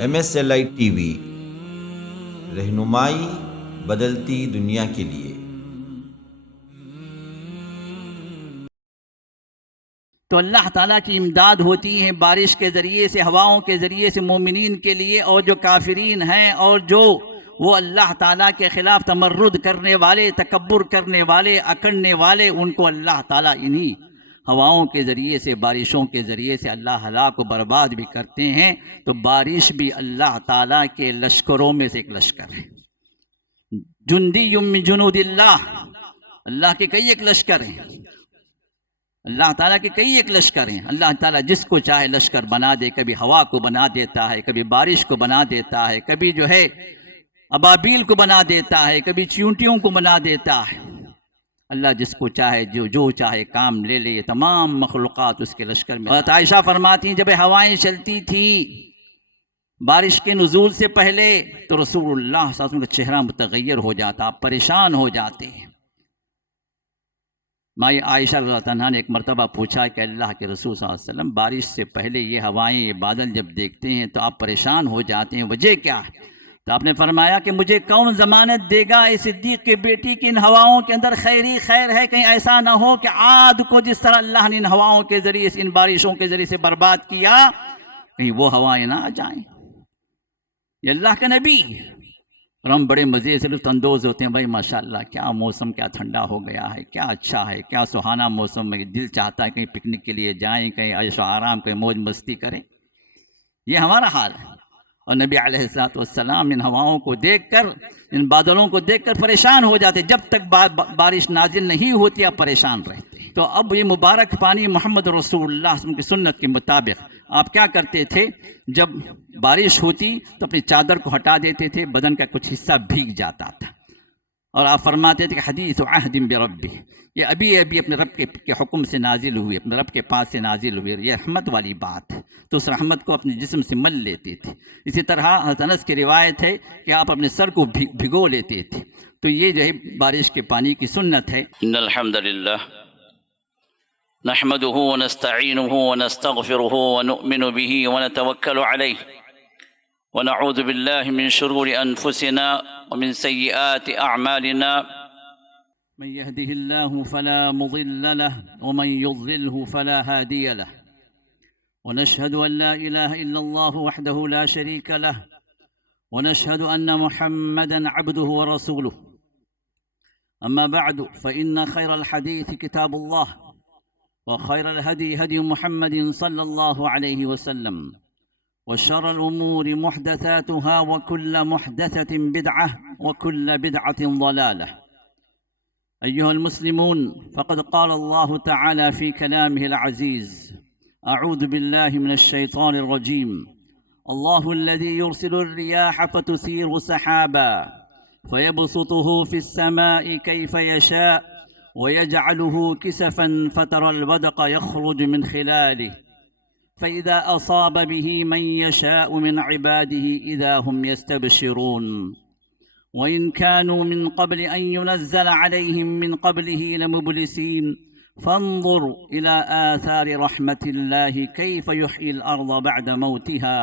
MSLI TV، رہنمائی بدلتی دنیا کے لیے۔ تو اللہ تعالیٰ کی امداد ہوتی ہے بارش کے ذریعے سے، ہواؤں کے ذریعے سے مومنین کے لیے، اور جو کافرین ہیں اور جو وہ اللہ تعالیٰ کے خلاف تمرد کرنے والے، تکبر کرنے والے، اکڑنے والے، ان کو اللہ تعالیٰ انہی ہواؤں کے ذریعے سے، بارشوں کے ذریعے سے اللہ ہلاک و برباد بھی کرتے ہیں۔ تو بارش بھی اللہ تعالیٰ کے لشکروں میں سے ایک لشکر ہے۔ جندی من جنود اللہ کے کئی ایک لشکر ہیں، اللہ تعالیٰ کے کئی ایک لشکر ہیں۔ اللہ تعالیٰ جس کو چاہے لشکر بنا دے، کبھی ہوا کو بنا دیتا ہے، کبھی بارش کو بنا دیتا ہے، کبھی جو ہے ابابیل کو بنا دیتا ہے، کبھی چیونٹیوں کو بنا دیتا ہے۔ اللہ جس کو چاہے جو چاہے کام لے لے، یہ تمام مخلوقات اس کے لشکر میں۔ حضرت عائشہ فرماتی ہیں جب ہوائیں چلتی تھیں بارش کے نزول سے پہلے تو رسول اللہ صلی اللہ علیہ وسلم کا چہرہ متغیر ہو جاتا، پریشان ہو جاتے ہیں۔ مائی عائشہ رضی اللہ عنہا نے ایک مرتبہ پوچھا کہ اللہ کے رسول صلی اللہ علیہ وسلم، بارش سے پہلے یہ ہوائیں، یہ بادل جب دیکھتے ہیں تو آپ پریشان ہو جاتے ہیں، وجہ کیا ہے؟ تو آپ نے فرمایا کہ مجھے کون ضمانت دے گا اس صدیق کے بیٹی کی ان ہواؤں کے اندر خیر ہے، کہیں ایسا نہ ہو کہ عاد کو جس طرح اللہ نے ان ہواؤں کے ذریعے سے، ان بارشوں کے ذریعے سے برباد کیا، کہیں وہ ہوائیں نہ آ جائیں۔ یہ اللہ کا نبی، اور ہم بڑے مزے سے لطف اندوز ہوتے ہیں، بھائی ماشاءاللہ کیا موسم، کیا ٹھنڈا ہو گیا ہے، کیا اچھا ہے، کیا سہانا موسم ہے، دل چاہتا ہے کہیں پکنک کے لیے جائیں، کہیں عیش و آرام، کہیں موج مستی کریں۔ یہ ہمارا حال ہے، اور نبی علیہ السلام ان ہواؤں کو دیکھ کر، ان بادلوں کو دیکھ کر پریشان ہو جاتے، جب تک بارش نازل نہیں ہوتی آپ پریشان رہتے۔ تو اب یہ مبارک پانی محمد رسول اللہ صلی اللہ علیہ وسلم کی سنت کے مطابق آپ کیا کرتے تھے؟ جب بارش ہوتی تو اپنی چادر کو ہٹا دیتے تھے، بدن کا کچھ حصہ بھیگ جاتا تھا، اور آپ فرماتے تھے کہ حدیث عہد بربہ، یہ ابھی اپنے رب کے حکم سے نازل ہوئی، اپنے رب کے پاس سے نازل ہوئی، یہ رحمت والی بات ہے، تو اس رحمت کو اپنے جسم سے مل لیتے تھے۔ اسی طرح حضرت انس کی روایت ہے کہ آپ اپنے سر کو بھگو لیتے تھے۔ تو یہ جو ہے بارش کے پانی کی سنت ہے۔ ان الحمد للہ نحمده ونستعینه ونستغفره ونؤمن به ونتوکل علیہ ونعوذ باللہ من شرور انفسنا ومن سیئات اعمالنا من يهده الله فلا مضل له ومن يضلله فلا هادي له، ونشهد أن لا إله إلا الله وحده لا شريك له، ونشهد أن محمدًا عبده ورسوله، أما بعد فإن خير الحديث كتاب الله، وخير الهدي هدي محمد صلى الله عليه وسلم، وشر الأمور محدثاتها، وكل محدثة بدعة، وكل بدعة ضلالة۔ أيها المسلمون، فقد قال الله تعالى في كلامه العزيز: أعوذ بالله من الشيطان الرجيم، الله الذي يرسل الرياح فتثير سحابا فيبسطه في السماء كيف يشاء ويجعله كسفا فترى الودق يخرج من خلاله فإذا أصاب به من يشاء من عباده إذا هم يستبشرون وإن كانوا من قبل أن ينزل عليهم من قبله لمبلسين فانظر إلى آثار رحمة الله كيف يحيي الأرض بعد موتها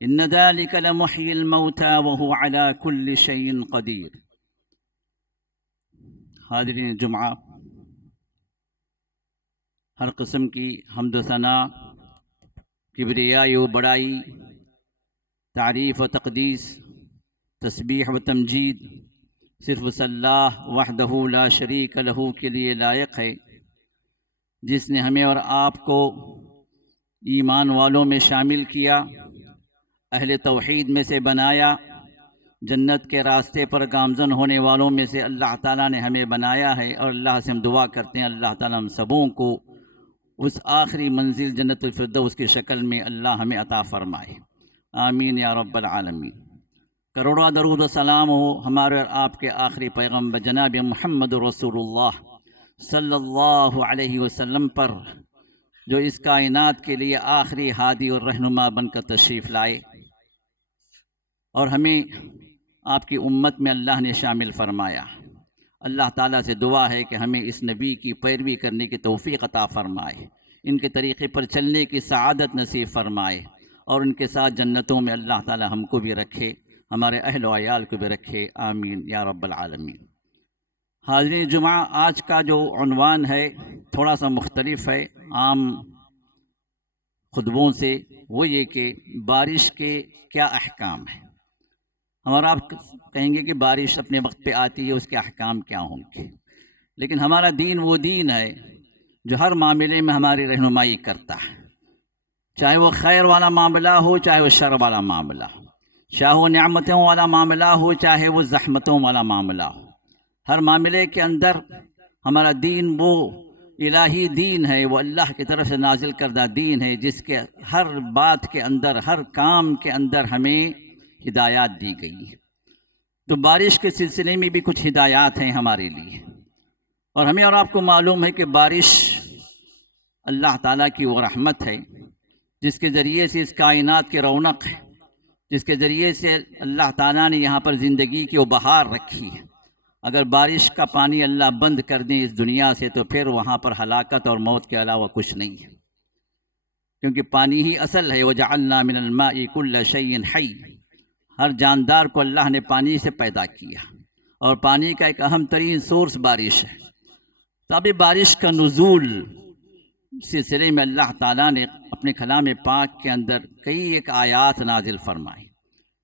إن ذلك لمحيي الموتى وهو على كل شيء قدير۔ حاضرین جمعہ، ہر قسم کی حمد و ثنا، کبریائی و بڑائی، تعریف و تقدیس، تسبیح و تمجید صرف اللہ وحدہ لا شریک لہ کے لیے لائق ہے، جس نے ہمیں اور آپ کو ایمان والوں میں شامل کیا، اہل توحید میں سے بنایا، جنت کے راستے پر گامزن ہونے والوں میں سے اللہ تعالیٰ نے ہمیں بنایا ہے، اور اللہ سے ہم دعا کرتے ہیں اللہ تعالیٰ ہم سبوں کو اس آخری منزل جنت الفردوس کی شکل میں اللہ ہمیں عطا فرمائے، آمین یا رب العالمین۔ کروڑا درود و سلام ہو ہمارے اور آپ کے آخری پیغمبر جناب محمد رسول اللہ صلی اللہ علیہ وسلم پر، جو اس کائنات کے لیے آخری ہادی اور رہنما بن کر تشریف لائے، اور ہمیں آپ کی امت میں اللہ نے شامل فرمایا۔ اللہ تعالیٰ سے دعا ہے کہ ہمیں اس نبی کی پیروی کرنے کی توفیق عطا فرمائے، ان کے طریقے پر چلنے کی سعادت نصیب فرمائے، اور ان کے ساتھ جنتوں میں اللہ تعالی ہم کو بھی رکھے، ہمارے اہل و عیال کو بھی رکھے، آمین یا رب العالمین۔ حاضرین جمعہ، آج کا جو عنوان ہے تھوڑا سا مختلف ہے عام خطبوں سے، وہ یہ کہ بارش کے کیا احکام ہیں۔ ہمارا آپ کہیں گے کہ بارش اپنے وقت پہ آتی ہے، اس کے احکام کیا ہوں گے، لیکن ہمارا دین وہ دین ہے جو ہر معاملے میں ہماری رہنمائی کرتا ہے، چاہے وہ خیر والا معاملہ ہو، چاہے وہ شر والا معاملہ ہو، چاہے وہ نعمتوں والا معاملہ ہو، چاہے وہ زحمتوں والا معاملہ ہو، ہر معاملے کے اندر ہمارا دین وہ الہی دین ہے، وہ اللہ کی طرف سے نازل کردہ دین ہے، جس کے ہر بات کے اندر، ہر کام کے اندر ہمیں ہدایات دی گئی ہے۔ تو بارش کے سلسلے میں بھی کچھ ہدایات ہیں ہمارے لیے، اور ہمیں اور آپ کو معلوم ہے کہ بارش اللہ تعالیٰ کی وہ رحمت ہے جس کے ذریعے سے اس کائنات کی رونق ہے، جس کے ذریعے سے اللہ تعالیٰ نے یہاں پر زندگی کی وہ بہار رکھی ہے۔ اگر بارش کا پانی اللہ بند کر دیں اس دنیا سے تو پھر وہاں پر ہلاکت اور موت کے علاوہ کچھ نہیں ہے، کیونکہ پانی ہی اصل ہے۔ وَجَعَلْنَا مِنَ الْمَاءِ كُلَّ شَيْءٍ حَيٍّ، ہر جاندار کو اللہ نے پانی سے پیدا کیا، اور پانی کا ایک اہم ترین سورس بارش ہے۔ تو ابھی بارش کا نزول سلسلے میں اللہ تعالیٰ نے اپنے کلام پاک کے اندر کئی ایک آیات نازل فرمائی۔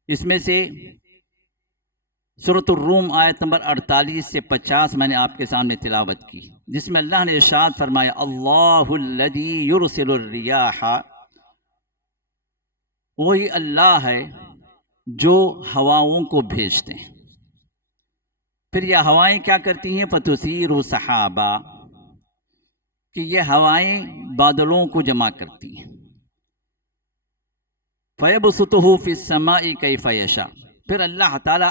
اس میں سے سورۃ الروم آیت نمبر 48 سے 50 میں نے آپ کے سامنے تلاوت کی، جس میں اللہ نے ارشاد فرمایا، اللہ الذی یرسل الریاح، وہی اللہ ہے جو ہواؤں کو بھیجتے ہیں۔ پھر یہ ہوائیں کیا کرتی ہیں؟ فَتُثِيرُ سَحَابًا، کہ یہ ہوائیں بادلوں کو جمع کرتی ہیں۔ فَيَبْسُطُهُ فِي السَّمَاءِ كَيْفَ يَشَاءُ، پھر اللہ تعالیٰ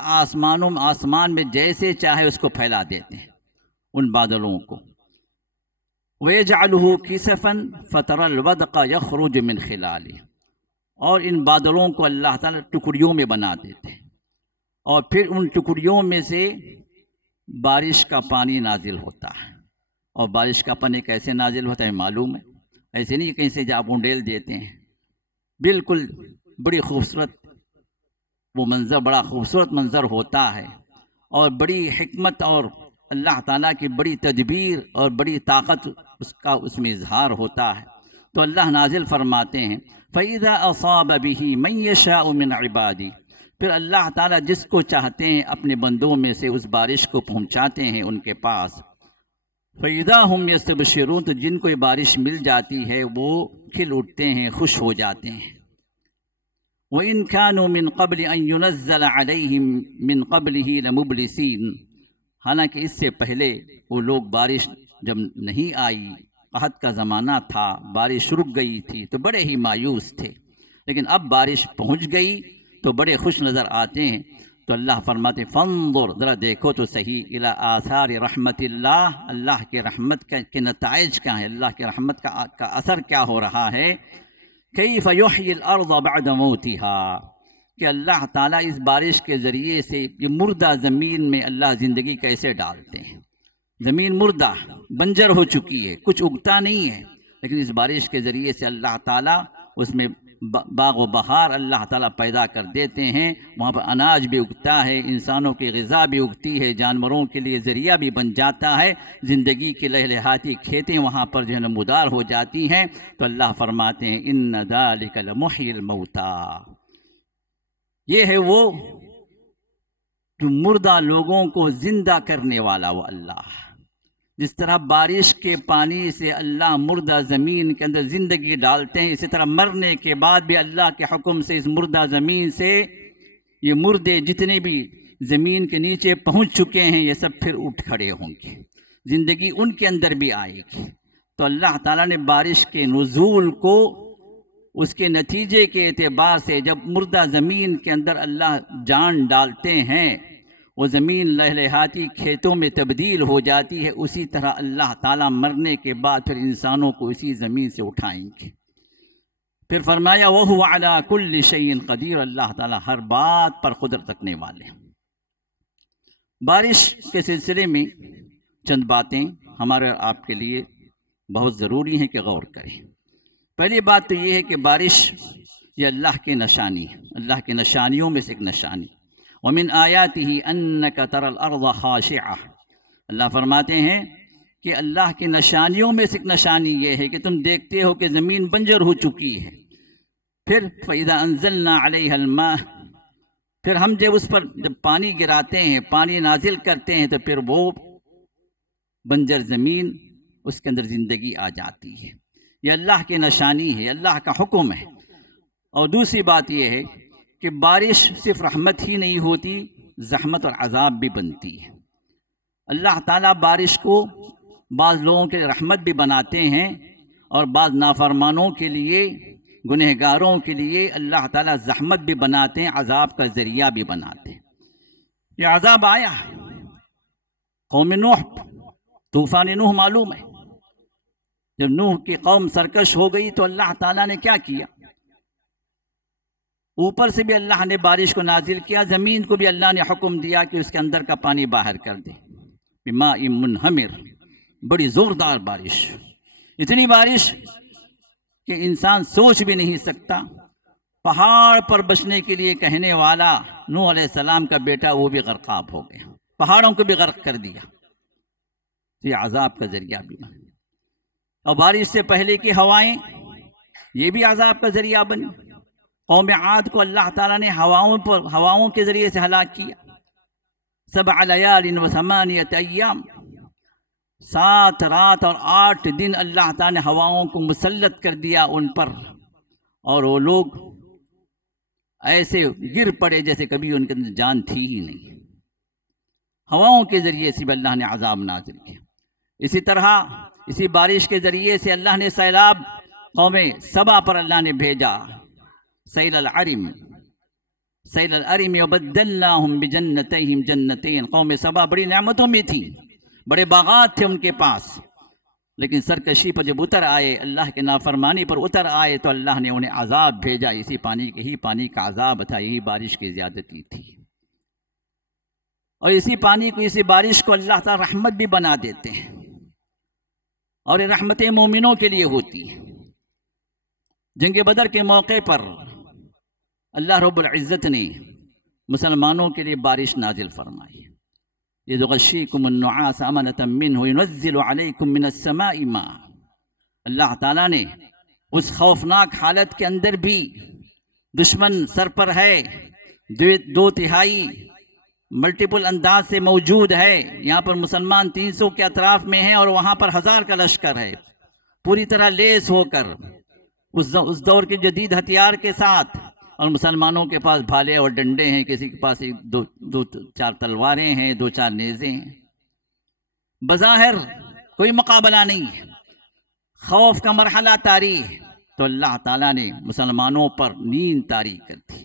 آسمان میں جیسے چاہے اس کو پھیلا دیتے ہیں ان بادلوں کو۔ وَيَجْعَلُهُ كِسَفًا فَتَرَى الْوَدْقَ يَخْرُجُ مِنْ خِلَالِهِ، اور ان بادلوں کو اللہ تعالیٰ ٹکڑیوں میں بنا دیتے ہیں، اور پھر ان ٹکڑیوں میں سے بارش کا پانی نازل ہوتا ہے۔ اور بارش کا پانی کیسے نازل ہوتا ہے معلوم ہے، ایسے نہیں کہیں سے جا اونڈیل دیتے ہیں، بالکل بڑی خوبصورت وہ منظر، بڑا خوبصورت منظر ہوتا ہے، اور بڑی حکمت اور اللہ تعالیٰ کی بڑی تدبیر اور بڑی طاقت اس میں اظہار ہوتا ہے۔ تو اللہ نازل فرماتے ہیں، فَإِذَا أَصَابَ بِهِ مَن يَشَاءُ مِنْ عِبَادِهِ، پھر اللہ تعالیٰ جس کو چاہتے ہیں اپنے بندوں میں سے اس بارش کو پہنچاتے ہیں ان کے پاس۔ فَإِذَا هُمْ يَسْتَبْشِرُونَ، تو جن کو یہ بارش مل جاتی ہے وہ کھل اٹھتے ہیں، خوش ہو جاتے ہیں۔ وَإِنْ كَانُوا مِنْ قَبْلِ أَنْ يُنَزَّلَ عَلَيْهِمْ مِنْ قَبْلِهِ لَمُبْلِسِينَ، حالانکہ اس سے پہلے وہ لوگ بارش جب نہیں آئی، قحط کا زمانہ تھا، بارش رک گئی تھی تو بڑے ہی مایوس تھے، لیکن اب بارش پہنچ گئی تو بڑے خوش نظر آتے ہیں۔ تو اللہ فرماتے، فانظر، ذرا دیکھو تو صحیح، الی آثار رحمت اللہ، اللہ کے رحمت کے نتائج کیا ہیں، اللہ کے رحمت کا اثر کیا ہو رہا ہے۔ کیف یحیی الارض بعد موتها، کہ اللہ تعالیٰ اس بارش کے ذریعے سے یہ مردہ زمین میں اللہ زندگی کیسے ڈالتے ہیں۔ زمین مردہ بنجر ہو چکی ہے، کچھ اگتا نہیں ہے، لیکن اس بارش کے ذریعے سے اللہ تعالیٰ اس میں باغ و بہار اللہ تعالیٰ پیدا کر دیتے ہیں، وہاں پر اناج بھی اگتا ہے، انسانوں کی غذا بھی اگتی ہے، جانوروں کے لیے ذریعہ بھی بن جاتا ہے، زندگی کی لہلہاتی کھیتیں وہاں پر جو ہے نمودار ہو جاتی ہیں۔ تو اللہ فرماتے ہیں، ان ذالک لمحیی الموتی، یہ ہے وہ جو مردہ لوگوں کو زندہ کرنے والا وہ اللہ۔ جس طرح بارش کے پانی سے اللہ مردہ زمین کے اندر زندگی ڈالتے ہیں، اسی طرح مرنے کے بعد بھی اللہ کے حکم سے اس مردہ زمین سے یہ مردے جتنے بھی زمین کے نیچے پہنچ چکے ہیں یہ سب پھر اٹھ کھڑے ہوں گے، زندگی ان کے اندر بھی آئے گی۔ تو اللہ تعالیٰ نے بارش کے نزول کو اس کے نتیجے کے اعتبار سے، جب مردہ زمین کے اندر اللہ جان ڈالتے ہیں، وہ زمین لہلہاتی کھیتوں میں تبدیل ہو جاتی ہے، اسی طرح اللہ تعالیٰ مرنے کے بعد پھر انسانوں کو اسی زمین سے اٹھائیں گے۔ پھر فرمایا، وَهُوَ عَلَىٰ كُلِّ شَيْءٍ قَدِيرٌ، اللہ تعالیٰ ہر بات پر قدرت رکھنے والے ہیں۔ بارش کے سلسلے میں چند باتیں ہمارے اور آپ کے لیے بہت ضروری ہیں کہ غور کریں۔ پہلی بات تو یہ ہے کہ بارش یہ اللہ کی نشانی ہے، اللہ کی نشانیوں میں سے ایک نشانی۔ ومن آیاتہ انک تری الارض خاشعہ، اللہ فرماتے ہیں کہ اللہ کی نشانیوں میں سے ایک نشانی یہ ہے کہ تم دیکھتے ہو کہ زمین بنجر ہو چکی ہے، پھر فَإِذَا أَنزَلْنَا عَلَيْهَا الْمَاءَ، پھر ہم جب پانی گراتے ہیں، پانی نازل کرتے ہیں، تو پھر وہ بنجر زمین اس کے اندر زندگی آ جاتی ہے۔ یہ اللہ کی نشانی ہے، اللہ کا حکم ہے۔ اور دوسری بات یہ ہے کہ بارش صرف رحمت ہی نہیں ہوتی، زحمت اور عذاب بھی بنتی ہے۔ اللہ تعالیٰ بارش کو بعض لوگوں کے رحمت بھی بناتے ہیں، اور بعض نافرمانوں کے لیے، گنہگاروں کے لیے اللہ تعالیٰ زحمت بھی بناتے ہیں، عذاب کا ذریعہ بھی بناتے ہیں۔ یہ عذاب آیا قوم نوح، طوفان نوح معلوم ہے۔ جب نوح کی قوم سرکش ہو گئی تو اللہ تعالیٰ نے کیا کیا؟ اوپر سے بھی اللہ نے بارش کو نازل کیا، زمین کو بھی اللہ نے حکم دیا کہ اس کے اندر کا پانی باہر کر دے، بماء منہمر، بڑی زوردار بارش، اتنی بارش کہ انسان سوچ بھی نہیں سکتا۔ پہاڑ پر بچنے کے لیے کہنے والا نوح علیہ السلام کا بیٹا وہ بھی غرقاب ہو گیا، پہاڑوں کو بھی غرق کر دیا۔ یہ عذاب کا ذریعہ بھی بنا۔ اور بارش سے پہلے کی ہوائیں، یہ بھی عذاب کا ذریعہ بنی۔ قوم عاد کو اللہ تعالیٰ نے ہواؤں کے ذریعے سے ہلاک کیا۔ 7 لیال و 8 ایام، 7 رات اور 8 دن اللہ تعالیٰ نے ہواؤں کو مسلط کر دیا ان پر، اور وہ لوگ ایسے گر پڑے جیسے کبھی ان کے اندر جان تھی ہی نہیں۔ ہواؤں کے ذریعے سے بھی اللہ نے عذاب نازل کیا۔ اسی طرح اسی بارش کے ذریعے سے اللہ نے سیلاب قوم سبا پر اللہ نے بھیجا، سیل العرم، سیل العرم وبدلناہم بجنتیہم جنتین۔ قوم سبا بڑی نعمتوں میں تھی، بڑے باغات تھے ان کے پاس، لیکن سرکشی پر جب اتر آئے، اللہ کے نافرمانی پر اتر آئے، تو اللہ نے انہیں عذاب بھیجا۔ اسی پانی کا عذاب تھا، یہی بارش کی زیادتی تھی۔ اور اسی پانی کو، اسی بارش کو اللہ تعالی رحمت بھی بنا دیتے ہیں، اور یہ رحمتیں مومنوں کے لیے ہوتی ہیں۔ جنگ بدر کے موقع پر اللہ رب العزت نے مسلمانوں کے لیے بارش نازل فرمائی۔ یغشیکم النعاس امنة منہ ینزل علیکم من السماء ماء۔ اللہ تعالیٰ نے اس خوفناک حالت کے اندر بھی، دشمن سر پر ہے، 2/3 ملٹیپل انداز سے موجود ہے، یہاں پر مسلمان 300 کے اطراف میں ہیں، اور وہاں پر 1000 کا لشکر ہے، پوری طرح لیس ہو کر اس دور کے جدید ہتھیار کے ساتھ، اور مسلمانوں کے پاس بھالے اور ڈنڈے ہیں، کسی کے پاس 2-4 تلواریں ہیں، 2-4 نیزے ہیں۔ بظاہر کوئی مقابلہ نہیں ہے، خوف کا مرحلہ طاری ہے، تو اللہ تعالیٰ نے مسلمانوں پر نیند طاری کر دی۔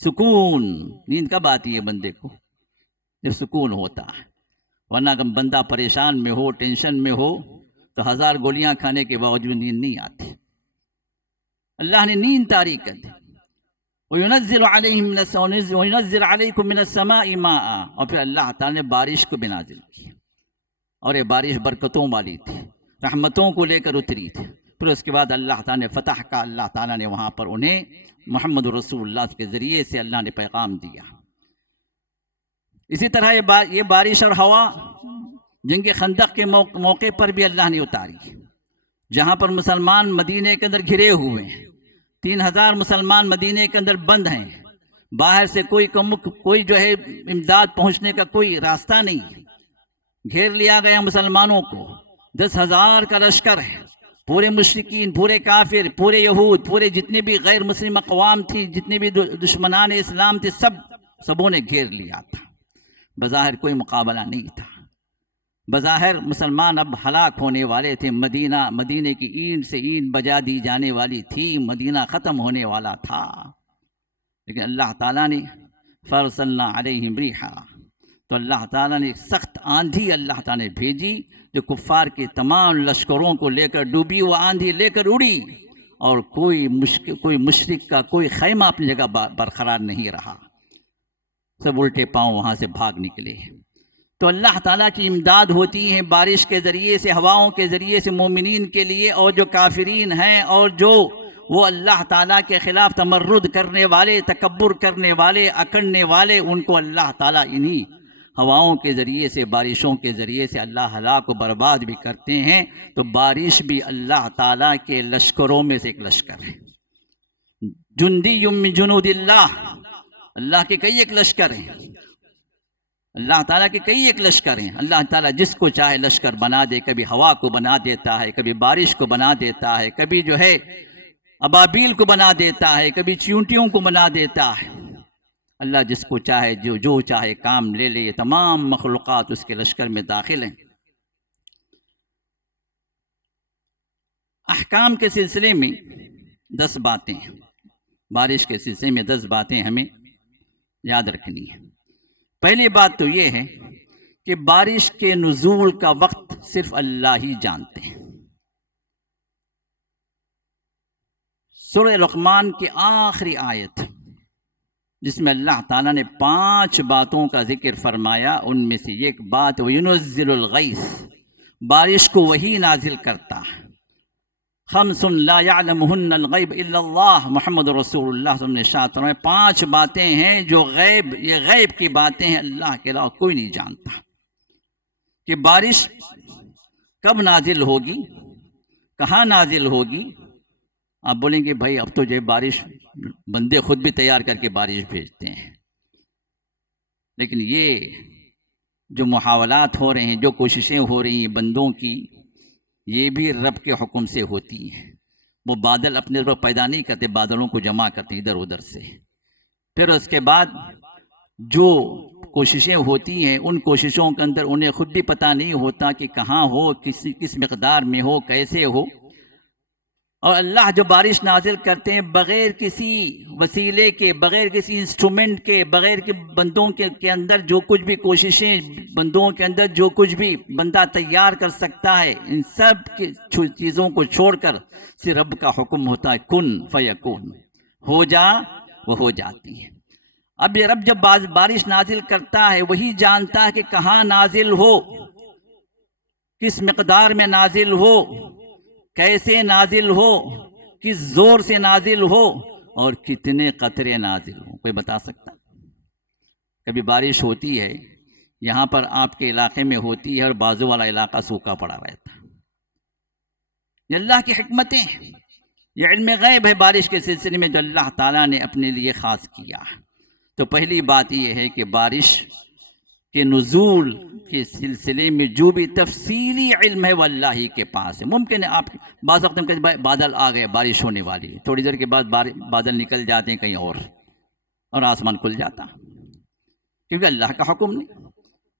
سکون، نیند کب آتی ہے بندے کو؟ جب سکون ہوتا ہے، ورنہ اگر بندہ پریشان میں ہو، ٹینشن میں ہو، تو 1000 گولیاں کھانے کے باوجود نیند نہیں آتی۔ اللہ نے نیند طاری کر دی۔ وَيُنَزِّلُ عَلَيْكُم مِّنَ السَّمَاءِ مَاءً، اور پھر اللہ تعالیٰ نے بارش کو بھی نازل کی، اور یہ بارش برکتوں والی تھی، رحمتوں کو لے کر اتری تھی۔ پھر اس کے بعد اللہ تعالیٰ نے فتح کا، اللہ تعالیٰ نے وہاں پر انہیں محمد رسول اللہ کے ذریعے سے اللہ نے پیغام دیا۔ اسی طرح یہ بارش اور ہوا جنگ خندق کے موقع پر بھی اللہ نے اتاری، جہاں پر مسلمان مدینے کے اندر گھرے ہوئے ہیں، 3000 مسلمان مدینے کے اندر بند ہیں، باہر سے کوئی جو ہے امداد پہنچنے کا کوئی راستہ نہیں، گھیر لیا گیا مسلمانوں کو، 10,000 کا لشکر ہے، پورے مشرکین، پورے کافر، پورے یہود، پورے جتنے بھی غیر مسلم اقوام تھی، جتنے بھی دشمنان اسلام تھے، سبوں نے گھیر لیا تھا۔ بظاہر کوئی مقابلہ نہیں تھا، بظاہر مسلمان اب ہلاک ہونے والے تھے، مدینے کی اینٹ سے اینٹ بجا دی جانے والی تھی، مدینہ ختم ہونے والا تھا، لیکن اللہ تعالیٰ نے فَأَرْسَلْنَا عَلَيْهِمْ رِيحًا، تو اللہ تعالیٰ نے ایک سخت آندھی اللہ تعالیٰ نے بھیجی، جو کفار کے تمام لشکروں کو لے کر ڈوبی، وہ آندھی لے کر اڑی، اور کوئی مشرک کا کوئی خیمہ اپنی جگہ برقرار نہیں رہا، سب الٹے پاؤں وہاں سے بھاگ نکلے۔ تو اللہ تعالیٰ کی امداد ہوتی ہے بارش کے ذریعے سے، ہواؤں کے ذریعے سے مومنین کے لیے، اور جو کافرین ہیں اور جو وہ اللہ تعالیٰ کے خلاف تمرد کرنے والے، تکبر کرنے والے، اکڑنے والے، ان کو اللہ تعالیٰ انہی ہواؤں کے ذریعے سے، بارشوں کے ذریعے سے اللہ ہلاک و برباد بھی کرتے ہیں۔ تو بارش بھی اللہ تعالیٰ کے لشکروں میں سے ایک لشکر ہے۔ جندی من جنود اللہ کے کئی ایک لشکر ہیں، اللہ تعالیٰ کے کئی ایک لشکر ہیں۔ اللہ تعالیٰ جس کو چاہے لشکر بنا دے، کبھی ہوا کو بنا دیتا ہے، کبھی بارش کو بنا دیتا ہے، کبھی جو ہے ابابیل کو بنا دیتا ہے، کبھی چیونٹیوں کو بنا دیتا ہے۔ اللہ جس کو چاہے جو چاہے کام لے لے، یہ تمام مخلوقات اس کے لشکر میں داخل ہیں۔ احکام کے سلسلے میں 10 باتیں ہیں، بارش کے سلسلے میں 10 باتیں ہمیں یاد رکھنی ہیں۔ پہلی بات تو یہ ہے کہ بارش کے نزول کا وقت صرف اللہ ہی جانتے ہیں۔ سورہ لقمان کی آخری آیت، جس میں اللہ تعالیٰ نے 5 باتوں کا ذکر فرمایا، ان میں سے ایک بات وَيُنَزِّلُ الْغَيْثَ، بارش کو وہی نازل کرتا ہے۔ خمس لا يعلمهن الغیب الا اللہ، محمد رسول اللہ صلی اللہ علیہ وسلم نے ارشاد فرمایا 5 باتیں ہیں جو یہ غیب کی باتیں ہیں، اللہ کے علاوہ کوئی نہیں جانتا۔ کہ بارش کب نازل ہوگی، کہاں نازل ہوگی۔ آپ بولیں گے بھائی اب تو جو بارش بندے خود بھی تیار کر کے بارش بھیجتے ہیں، لیکن یہ جو محاولات ہو رہے ہیں، جو کوششیں ہو رہی ہیں بندوں کی، یہ بھی رب کے حکم سے ہوتی ہیں۔ وہ بادل اپنے طرف پیدا نہیں کرتے، بادلوں کو جمع کرتے ادھر ادھر سے، پھر اس کے بعد جو کوششیں ہوتی ہیں ان کوششوں کے اندر انہیں خود بھی پتہ نہیں ہوتا کہ کہاں ہو، کس مقدار میں ہو، کیسے ہو۔ اور اللہ جو بارش نازل کرتے ہیں بغیر کسی وسیلے کے، بغیر کسی انسٹرومنٹ کے، بغیر کہ بندوں کے اندر جو کچھ بھی کوششیں، بندوں کے اندر جو کچھ بھی بندہ تیار کر سکتا ہے، ان سب چیزوں کو چھوڑ کر صرف رب کا حکم ہوتا ہے، کن فیکون، ہو جا، وہ ہو جاتی ہے۔ اب یہ رب جب بارش نازل کرتا ہے وہی جانتا ہے کہ کہاں نازل ہو، کس مقدار میں نازل ہو، کیسے نازل ہو، کس زور سے نازل ہو، اور کتنے قطرے نازل ہوں۔ کوئی بتا سکتا؟ کبھی بارش ہوتی ہے یہاں پر آپ کے علاقے میں ہوتی ہے اور بازو والا علاقہ سوکھا پڑا رہتا، یہ اللہ کی حکمتیں ہیں، یہ علم غیب ہے بارش کے سلسلے میں جو اللہ تعالیٰ نے اپنے لیے خاص کیا۔ تو پہلی بات یہ ہے کہ بارش کے نزول کے سلسلے میں جو بھی تفصیلی علم ہے وہ اللہ ہی کے پاس ہے۔ ممکن ہے آپ بعض وقت میں بادل آ گئے، بارش ہونے والی ہے، تھوڑی دیر کے بعد بادل نکل جاتے ہیں کہیں اور آسمان کھل جاتا، کیونکہ اللہ کا حکم نہیں۔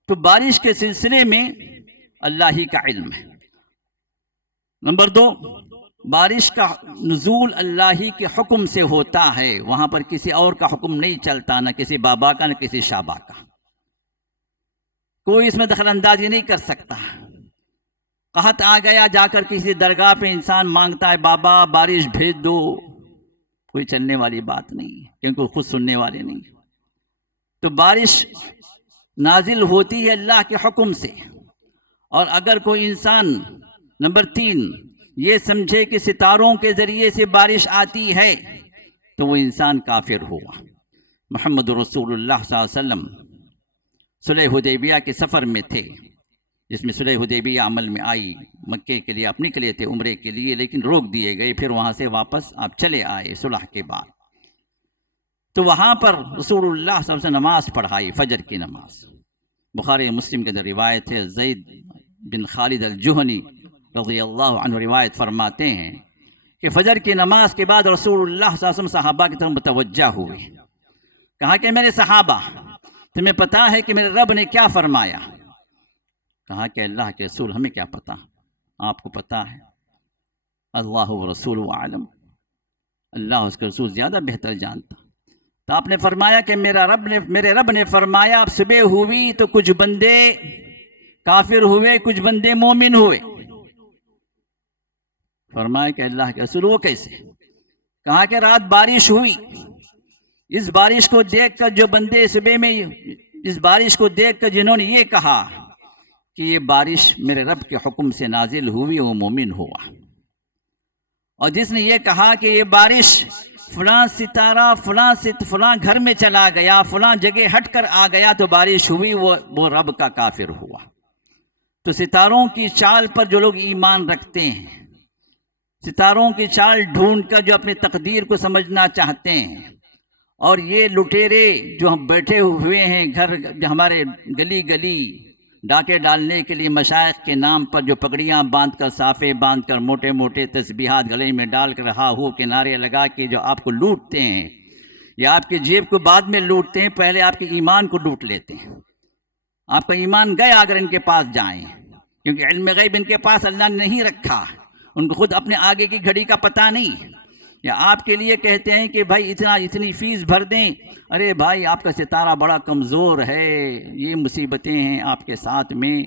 تو بارش کے سلسلے میں اللہ ہی کا علم ہے۔ نمبر 2، بارش کا نزول اللہ ہی کے حکم سے ہوتا ہے، وہاں پر کسی اور کا حکم نہیں چلتا، نہ کسی بابا کا نہ کسی شابا کا، کوئی اس میں دخل اندازی نہیں کر سکتا۔ قحط آ گیا، جا کر کسی درگاہ پہ انسان مانگتا ہے بابا بارش بھیج دو، کوئی چلنے والی بات نہیں ہے، کیونکہ خود سننے والے نہیں۔ تو بارش نازل ہوتی ہے اللہ کے حکم سے، اور اگر کوئی انسان نمبر 3 یہ سمجھے کہ ستاروں کے ذریعے سے بارش آتی ہے تو وہ انسان کافر ہوا۔ محمد رسول اللہ صلی اللہ علیہ وسلم صلح حدیبیہ کے سفر میں تھے، جس میں صلح حدیبیہ عمل میں آئی، مکے کے لیے آپ نکلے تھے عمرے کے لیے، لیکن روک دیے گئے، پھر وہاں سے واپس آپ چلے آئے صلح کے بعد۔ تو وہاں پر رسول اللہ صلی اللہ علیہ وسلم نماز پڑھائی، فجر کی نماز۔ بخاری مسلم کے اندر روایت ہے، زید بن خالد الجہنی رضی اللہ عنہ روایت فرماتے ہیں کہ فجر کی نماز کے بعد رسول اللہ صلی اللہ علیہ وسلم صحابہ کی طرف متوجہ ہوئے، کہا کہ میرے صحابہ تمہیں پتا ہے کہ میرے رب نے کیا فرمایا؟ کہا کہ اللہ کے رسول ہمیں کیا پتا، آپ کو پتا ہے؟ اللہ و رسول عالم، اللہ اس کے رسول زیادہ بہتر جانتا۔ تو آپ نے فرمایا کہ میرے رب نے فرمایا اب صبح ہوئی تو کچھ بندے کافر ہوئے، کچھ بندے مومن ہوئے۔ فرمایا کہ اللہ کے رسول وہ کیسے؟ کہا کہ رات بارش ہوئی، اس بارش کو دیکھ کر جو بندے صبح میں اس بارش کو دیکھ کر جنہوں نے یہ کہا کہ یہ بارش میرے رب کے حکم سے نازل ہوئی، وہ مومن ہوا، اور جس نے یہ کہا کہ یہ بارش فلاں ستارہ فلاں گھر میں چلا گیا، فلاں جگہ ہٹ کر آ گیا تو بارش ہوئی، وہ رب کا کافر ہوا۔ تو ستاروں کی چال پر جو لوگ ایمان رکھتے ہیں، ستاروں کی چال ڈھونڈ کر جو اپنی تقدیر کو سمجھنا چاہتے ہیں، اور یہ لٹیرے جو ہم بیٹھے ہوئے ہیں گھر ہمارے گلی گلی ڈاکے ڈالنے کے لیے مشائخ کے نام پر، جو پگڑیاں باندھ کر صافے باندھ کر موٹے موٹے تسبیحات گلے میں ڈال کر ہا ہو کے نعرے لگا کے جو آپ کو لوٹتے ہیں، یا آپ کی جیب کو بعد میں لوٹتے ہیں، پہلے آپ کے ایمان کو لوٹ لیتے ہیں۔ آپ کا ایمان گیا اگر ان کے پاس جائیں، کیونکہ علم غیب ان کے پاس اللہ نے نہیں رکھا، ان کو خود اپنے آگے کی گھڑی کا پتہ نہیں۔ یا آپ کے لیے کہتے ہیں کہ بھائی اتنی فیس بھر دیں، ارے بھائی آپ کا ستارہ بڑا کمزور ہے، یہ مصیبتیں ہیں آپ کے ساتھ میں،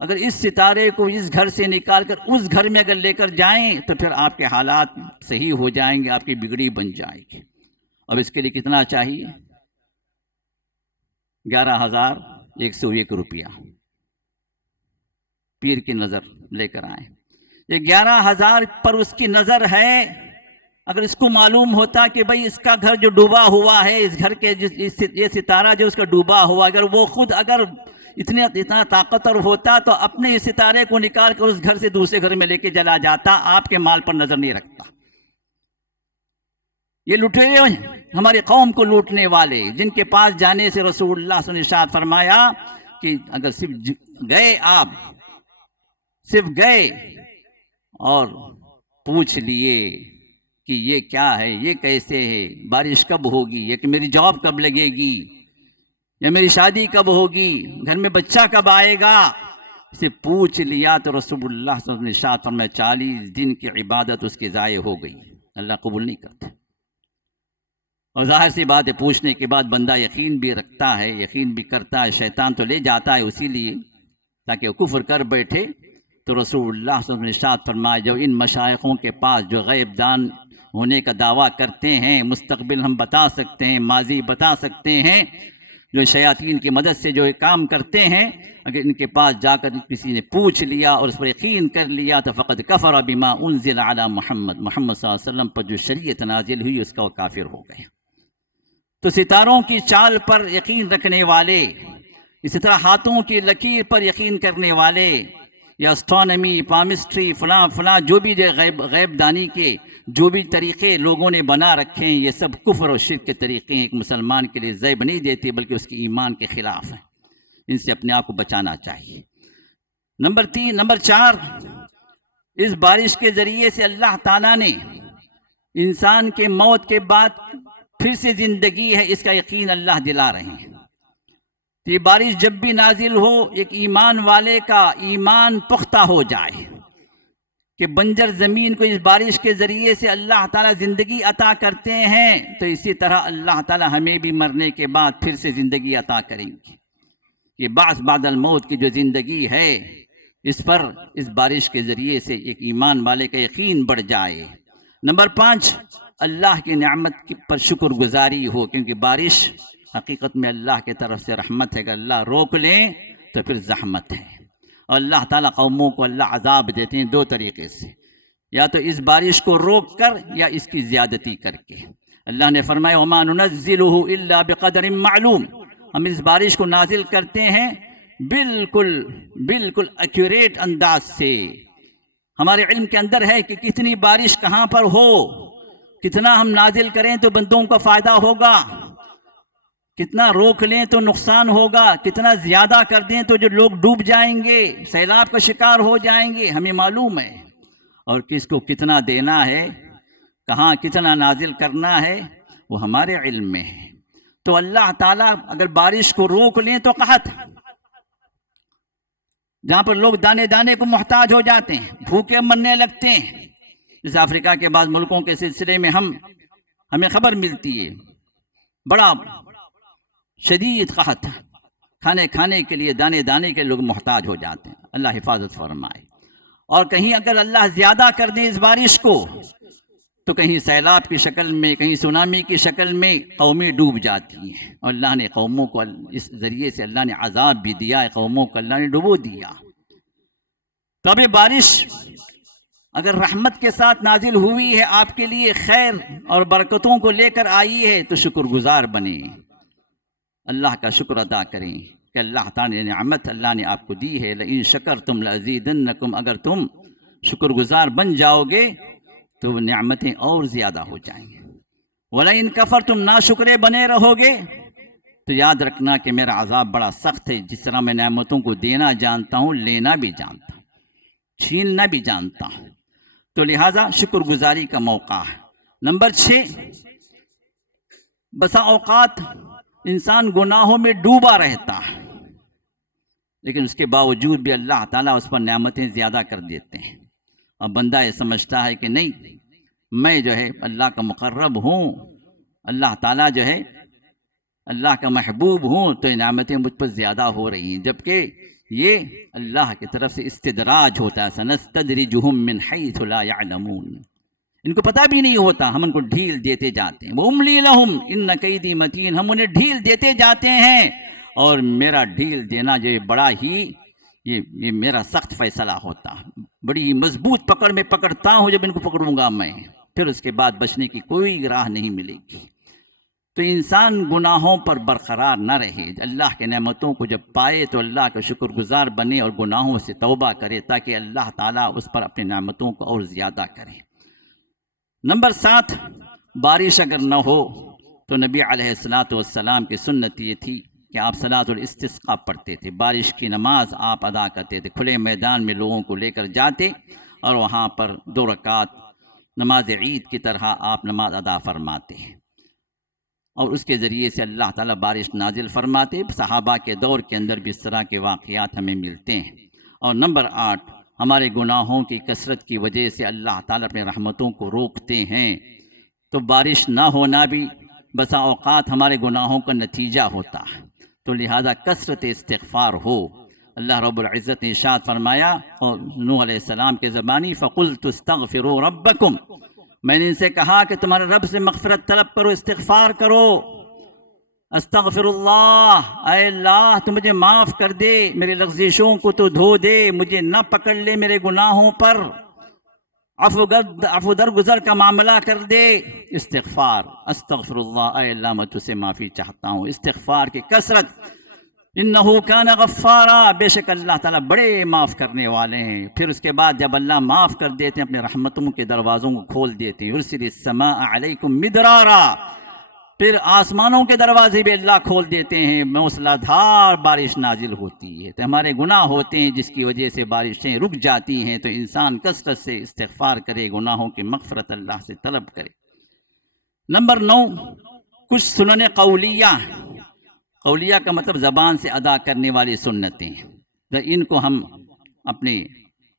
اگر اس ستارے کو اس گھر سے نکال کر اس گھر میں اگر لے کر جائیں تو پھر آپ کے حالات صحیح ہو جائیں گے، آپ کی بگڑی بن جائے گی۔ اب اس کے لیے کتنا چاہیے؟ 11,101 روپیہ پیر کی نظر لے کر آئیں۔ یہ 11,000 پر اس کی نظر ہے، اگر اس کو معلوم ہوتا کہ بھئی اس کا گھر جو ڈوبا ہوا ہے، اس گھر کے یہ ستارہ جو اس کا ڈوبا ہوا، اگر وہ خود اگر اتنا طاقتور ہوتا تو اپنے اس ستارے کو نکال کر اس گھر سے دوسرے گھر میں لے کے چلا جاتا، آپ کے مال پر نظر نہیں رکھتا۔ یہ لٹیرے ہماری قوم کو لوٹنے والے، جن کے پاس جانے سے رسول اللہ صلی اللہ علیہ وسلم نے ارشاد فرمایا کہ اگر صرف گئے اور پوچھ لیے کہ یہ کیا ہے، یہ کیسے ہے، بارش کب ہوگی، یا کہ میری جاب کب لگے گی، یا میری شادی کب ہوگی، گھر میں بچہ کب آئے گا، اسے پوچھ لیا تو رسول اللہ صلی اللہ علیہ وسلم نے ارشاد فرمایا 40 دن کی عبادت اس کی ضائع ہو گئی، اللہ قبول نہیں کرتا۔ اور ظاہر سی بات ہے، پوچھنے کے بعد بندہ یقین بھی رکھتا ہے، یقین بھی کرتا ہے، شیطان تو لے جاتا ہے اسی لیے تاکہ وہ کفر کر بیٹھے۔ تو رسول اللہ صلی اللہ علیہ وسلم نے ارشاد فرمایا جو ان مشائخوں کے پاس جو غیب دان ہونے کا دعویٰ کرتے ہیں، مستقبل ہم بتا سکتے ہیں، ماضی بتا سکتے ہیں، جو شیاطین کی مدد سے جو کام کرتے ہیں، اگر ان کے پاس جا کر کسی نے پوچھ لیا اور اس پر یقین کر لیا تو فقد کفر بما انزل علی محمد صلی اللہ علیہ وسلم پر جو شریعت نازل ہوئی اس کا وہ کافر ہو گیا۔ تو ستاروں کی چال پر یقین رکھنے والے، اسی طرح ہاتھوں کی لکیر پر یقین کرنے والے، یا اسٹرانومی، پامسٹری، فلاں جو بھی غیب دانی کے جو بھی طریقے لوگوں نے بنا رکھے ہیں، یہ سب کفر اور شرک کے طریقے ہیں، ایک مسلمان کے لیے زیب نہیں دیتے بلکہ اس کی ایمان کے خلاف ہیں، ان سے اپنے آپ کو بچانا چاہیے۔ نمبر 4، اس بارش کے ذریعے سے اللہ تعالیٰ نے انسان کے موت کے بعد پھر سے زندگی ہے، اس کا یقین اللہ دلا رہے ہیں۔ یہ بارش جب بھی نازل ہو، ایک ایمان والے کا ایمان پختہ ہو جائے کہ بنجر زمین کو اس بارش کے ذریعے سے اللہ تعالیٰ زندگی عطا کرتے ہیں، تو اسی طرح اللہ تعالیٰ ہمیں بھی مرنے کے بعد پھر سے زندگی عطا کریں گے۔ یہ بعث بعد الموت کی جو زندگی ہے، اس پر اس بارش کے ذریعے سے ایک ایمان والے کا یقین بڑھ جائے۔ نمبر 5، اللہ کی نعمت پر شکر گزاری ہو، کیونکہ بارش حقیقت میں اللہ کی طرف سے رحمت ہے، اگر اللہ روک لیں تو پھر زحمت ہے۔ اور اللہ تعالیٰ قوموں کو اللہ عذاب دیتے ہیں 2 طریقے سے، یا تو اس بارش کو روک کر یا اس کی زیادتی کر کے۔ اللہ نے فرمایا وَمَا نُنَزِّلُهُ إِلَّا بِقَدْرٍ مَعْلُوم، ہم اس بارش کو نازل کرتے ہیں بالکل ایکوریٹ انداز سے، ہمارے علم کے اندر ہے کہ کتنی بارش کہاں پر ہو، کتنا ہم نازل کریں تو بندوں کا فائدہ ہوگا، کتنا روک لیں تو نقصان ہوگا، کتنا زیادہ کر دیں تو جو لوگ ڈوب جائیں گے، سیلاب کا شکار ہو جائیں گے، ہمیں معلوم ہے۔ اور کس کو کتنا دینا ہے، کہاں کتنا نازل کرنا ہے، وہ ہمارے علم میں ہے۔ تو اللہ تعالیٰ اگر بارش کو روک لیں تو قحط، جہاں پر لوگ دانے دانے کو محتاج ہو جاتے ہیں، بھوکے مرنے لگتے ہیں، جیسے افریقہ کے بعض ملکوں کے سلسلے میں ہمیں خبر ملتی ہے، بڑا شدید قحط، کھانے کے لیے دانے دانے کے لوگ محتاج ہو جاتے ہیں، اللہ حفاظت فرمائے۔ اور کہیں اگر اللہ زیادہ کر دے اس بارش کو تو کہیں سیلاب کی شکل میں، کہیں سونامی کی شکل میں قومیں ڈوب جاتی ہیں، اور اللہ نے قوموں کو اس ذریعے سے اللہ نے عذاب بھی دیا ہے، قوموں کو اللہ نے ڈبو دیا۔ تو اب یہ بارش اگر رحمت کے ساتھ نازل ہوئی ہے آپ کے لیے، خیر اور برکتوں کو لے کر آئی ہے، تو شکر گزار بنیں، اللہ کا شکر ادا کریں کہ اللہ تعالیٰ نے نعمت اللہ نے آپ کو دی ہے۔ لئن شکرتم لازیدنکم، اگر تم شکر گزار بن جاؤ گے تو وہ نعمتیں اور زیادہ ہو جائیں گے۔ وَلَئِن کفرتم، ناشکرے بنے رہو گے تو یاد رکھنا کہ میرا عذاب بڑا سخت ہے۔ جس طرح میں نعمتوں کو دینا جانتا ہوں، لینا بھی جانتا ہوں، چھیننا بھی جانتا ہوں، تو لہٰذا شکر گزاری کا موقع ہے۔ نمبر 6، بسا اوقات انسان گناہوں میں ڈوبا رہتا ہے، لیکن اس کے باوجود بھی اللہ تعالیٰ اس پر نعمتیں زیادہ کر دیتے ہیں، اور بندہ یہ سمجھتا ہے کہ نہیں، میں جو ہے اللہ کا مقرب ہوں، اللہ تعالیٰ جو ہے اللہ کا محبوب ہوں، تو یہ نعمتیں مجھ پر زیادہ ہو رہی ہیں، جبکہ یہ اللہ کی طرف سے استدراج ہوتا ہے۔ سنستدرجہم من حیث لا یعلمون، ان کو پتہ بھی نہیں ہوتا، ہم ان کو ڈھیل دیتے جاتے ہیں۔ وَأُمْلِي لَهُمْ إِنَّ كَيْدِي مَتِينٌ، ہم انہیں ڈھیل دیتے جاتے ہیں، اور میرا ڈھیل دینا جو ہے بڑا ہی یہ میرا سخت فیصلہ ہوتا ہے، بڑی ہی مضبوط پکڑ میں پکڑتا ہوں جب ان کو پکڑوں گا میں، پھر اس کے بعد بچنے کی کوئی راہ نہیں ملے گی۔ تو انسان گناہوں پر برقرار نہ رہے، اللہ کے نعمتوں کو جب پائے تو اللہ کا شکر گزار بنے اور گناہوں سے توبہ کرے، تاکہ اللہ تعالیٰ اس پر اپنی نعمتوں کو اور زیادہ کرے۔ نمبر 7، بارش اگر نہ ہو تو نبی علیہ السلام کی سنت یہ تھی کہ آپ صلاۃ الاستسقاء پڑھتے تھے، بارش کی نماز آپ ادا کرتے تھے، کھلے میدان میں لوگوں کو لے کر جاتے اور وہاں پر 2 رکعت نماز عید کی طرح آپ نماز ادا فرماتے ہیں، اور اس کے ذریعے سے اللہ تعالیٰ بارش نازل فرماتے۔ صحابہ کے دور کے اندر بھی اس طرح کے واقعات ہمیں ملتے ہیں۔ اور نمبر 8، ہمارے گناہوں کی کثرت کی وجہ سے اللہ تعالیٰ اپنے رحمتوں کو روکتے ہیں، تو بارش نہ ہونا بھی بسا اوقات ہمارے گناہوں کا نتیجہ ہوتا ہے، تو لہذا کثرت استغفار ہو۔ اللہ رب العزت نے ارشاد فرمایا اور نوح علیہ السلام کے زبانی، فَقُلْتُ اسْتَغْفِرُوا رَبَّكُمْ، میں نے ان سے کہا کہ تمہارے رب سے مغفرت طلب کرو، استغفار کرو۔ استغفر اللہ، اے اللہ تو مجھے معاف کر دے، میرے لغزشوں کو تو دھو دے، مجھے نہ پکڑ لے میرے گناہوں پر، عفو درگزر کا معاملہ کر دے۔ استغفار، استغفر اللہ، اے اللہ میں تجھ سے معافی چاہتا ہوں۔ استغفار کی کثرت، انہو کان غفارا، بے شک اللہ تعالیٰ بڑے معاف کرنے والے ہیں۔ پھر اس کے بعد جب اللہ معاف کر دیتے ہیں، اپنے رحمتوں کے دروازوں کو کھول دیتے ہیں۔ یرسل السماء علیکم مدرارا، پھر آسمانوں کے دروازے بھی اللہ کھول دیتے ہیں، موسلا دھار بارش نازل ہوتی ہے۔ تو ہمارے گناہ ہوتے ہیں جس کی وجہ سے بارشیں رک جاتی ہیں، تو انسان کثرت سے استغفار کرے، گناہوں کی مغفرت اللہ سے طلب کرے۔ نمبر 9، کچھ سنن قولیہ، قولیہ کا مطلب زبان سے ادا کرنے والی سنتیں، تو ان کو ہم اپنے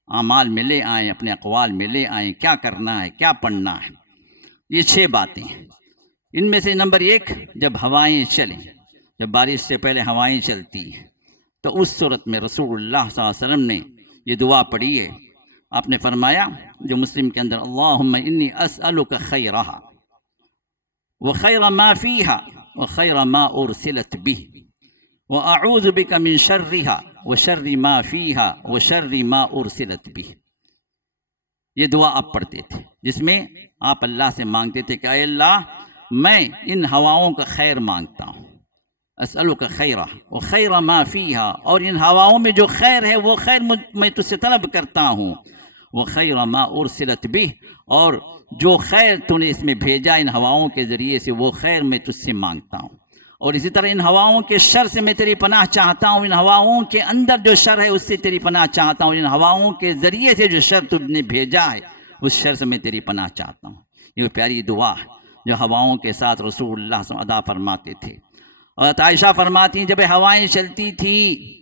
اعمال میں لے آئیں، اپنے اقوال میں لے آئیں، کیا کرنا ہے، کیا پڑھنا ہے۔ یہ 6 باتیں ہیں۔ ان میں سے نمبر 1، جب ہوائیں چلیں، جب بارش سے پہلے ہوائیں چلتی ہیں، تو اس صورت میں رسول اللہ صلی اللہ علیہ وسلم نے یہ دعا پڑھی ہے۔ آپ نے فرمایا جو مسلم کے اندر، اللہم انی اسألک خیرہا وخیر ما فیہا وخیر ما ارسلت بہ واعوذ بک من شرہا وشر ما فیہا وشر ما ارسلت بہ۔ یہ دعا آپ پڑھتے تھے، جس میں آپ اللہ سے مانگتے تھے کہ اے اللہ میں ان ہواؤں کا خیر مانگتا ہوں، اسألک خیرہ وخیر ما فیہا، اور ان ہواؤں میں جو خیر ہے وہ خیر میں تجھ سے طلب کرتا ہوں، وخیر ما ارسلت بہ، اور جو خیر تو نے اس میں بھیجا ان ہواؤں کے ذریعے سے وہ خیر میں تجھ سے مانگتا ہوں، اور اسی طرح ان ہواؤں کے شر سے میں تیری پناہ چاہتا ہوں، ان ہواؤں کے اندر جو شر ہے اس سے تیری پناہ چاہتا ہوں، ان ہواؤں کے ذریعے سے جو شر تم نے بھیجا ہے اس شر سے میں تیری پناہ چاہتا ہوں۔ یہ پیاری دعا ہے جو ہواؤں کے ساتھ رسول اللہ صلی اللہ علیہ وسلم ادا فرماتے تھے۔ اور عائشہ فرماتی ہیں جب ہوائیں چلتی تھیں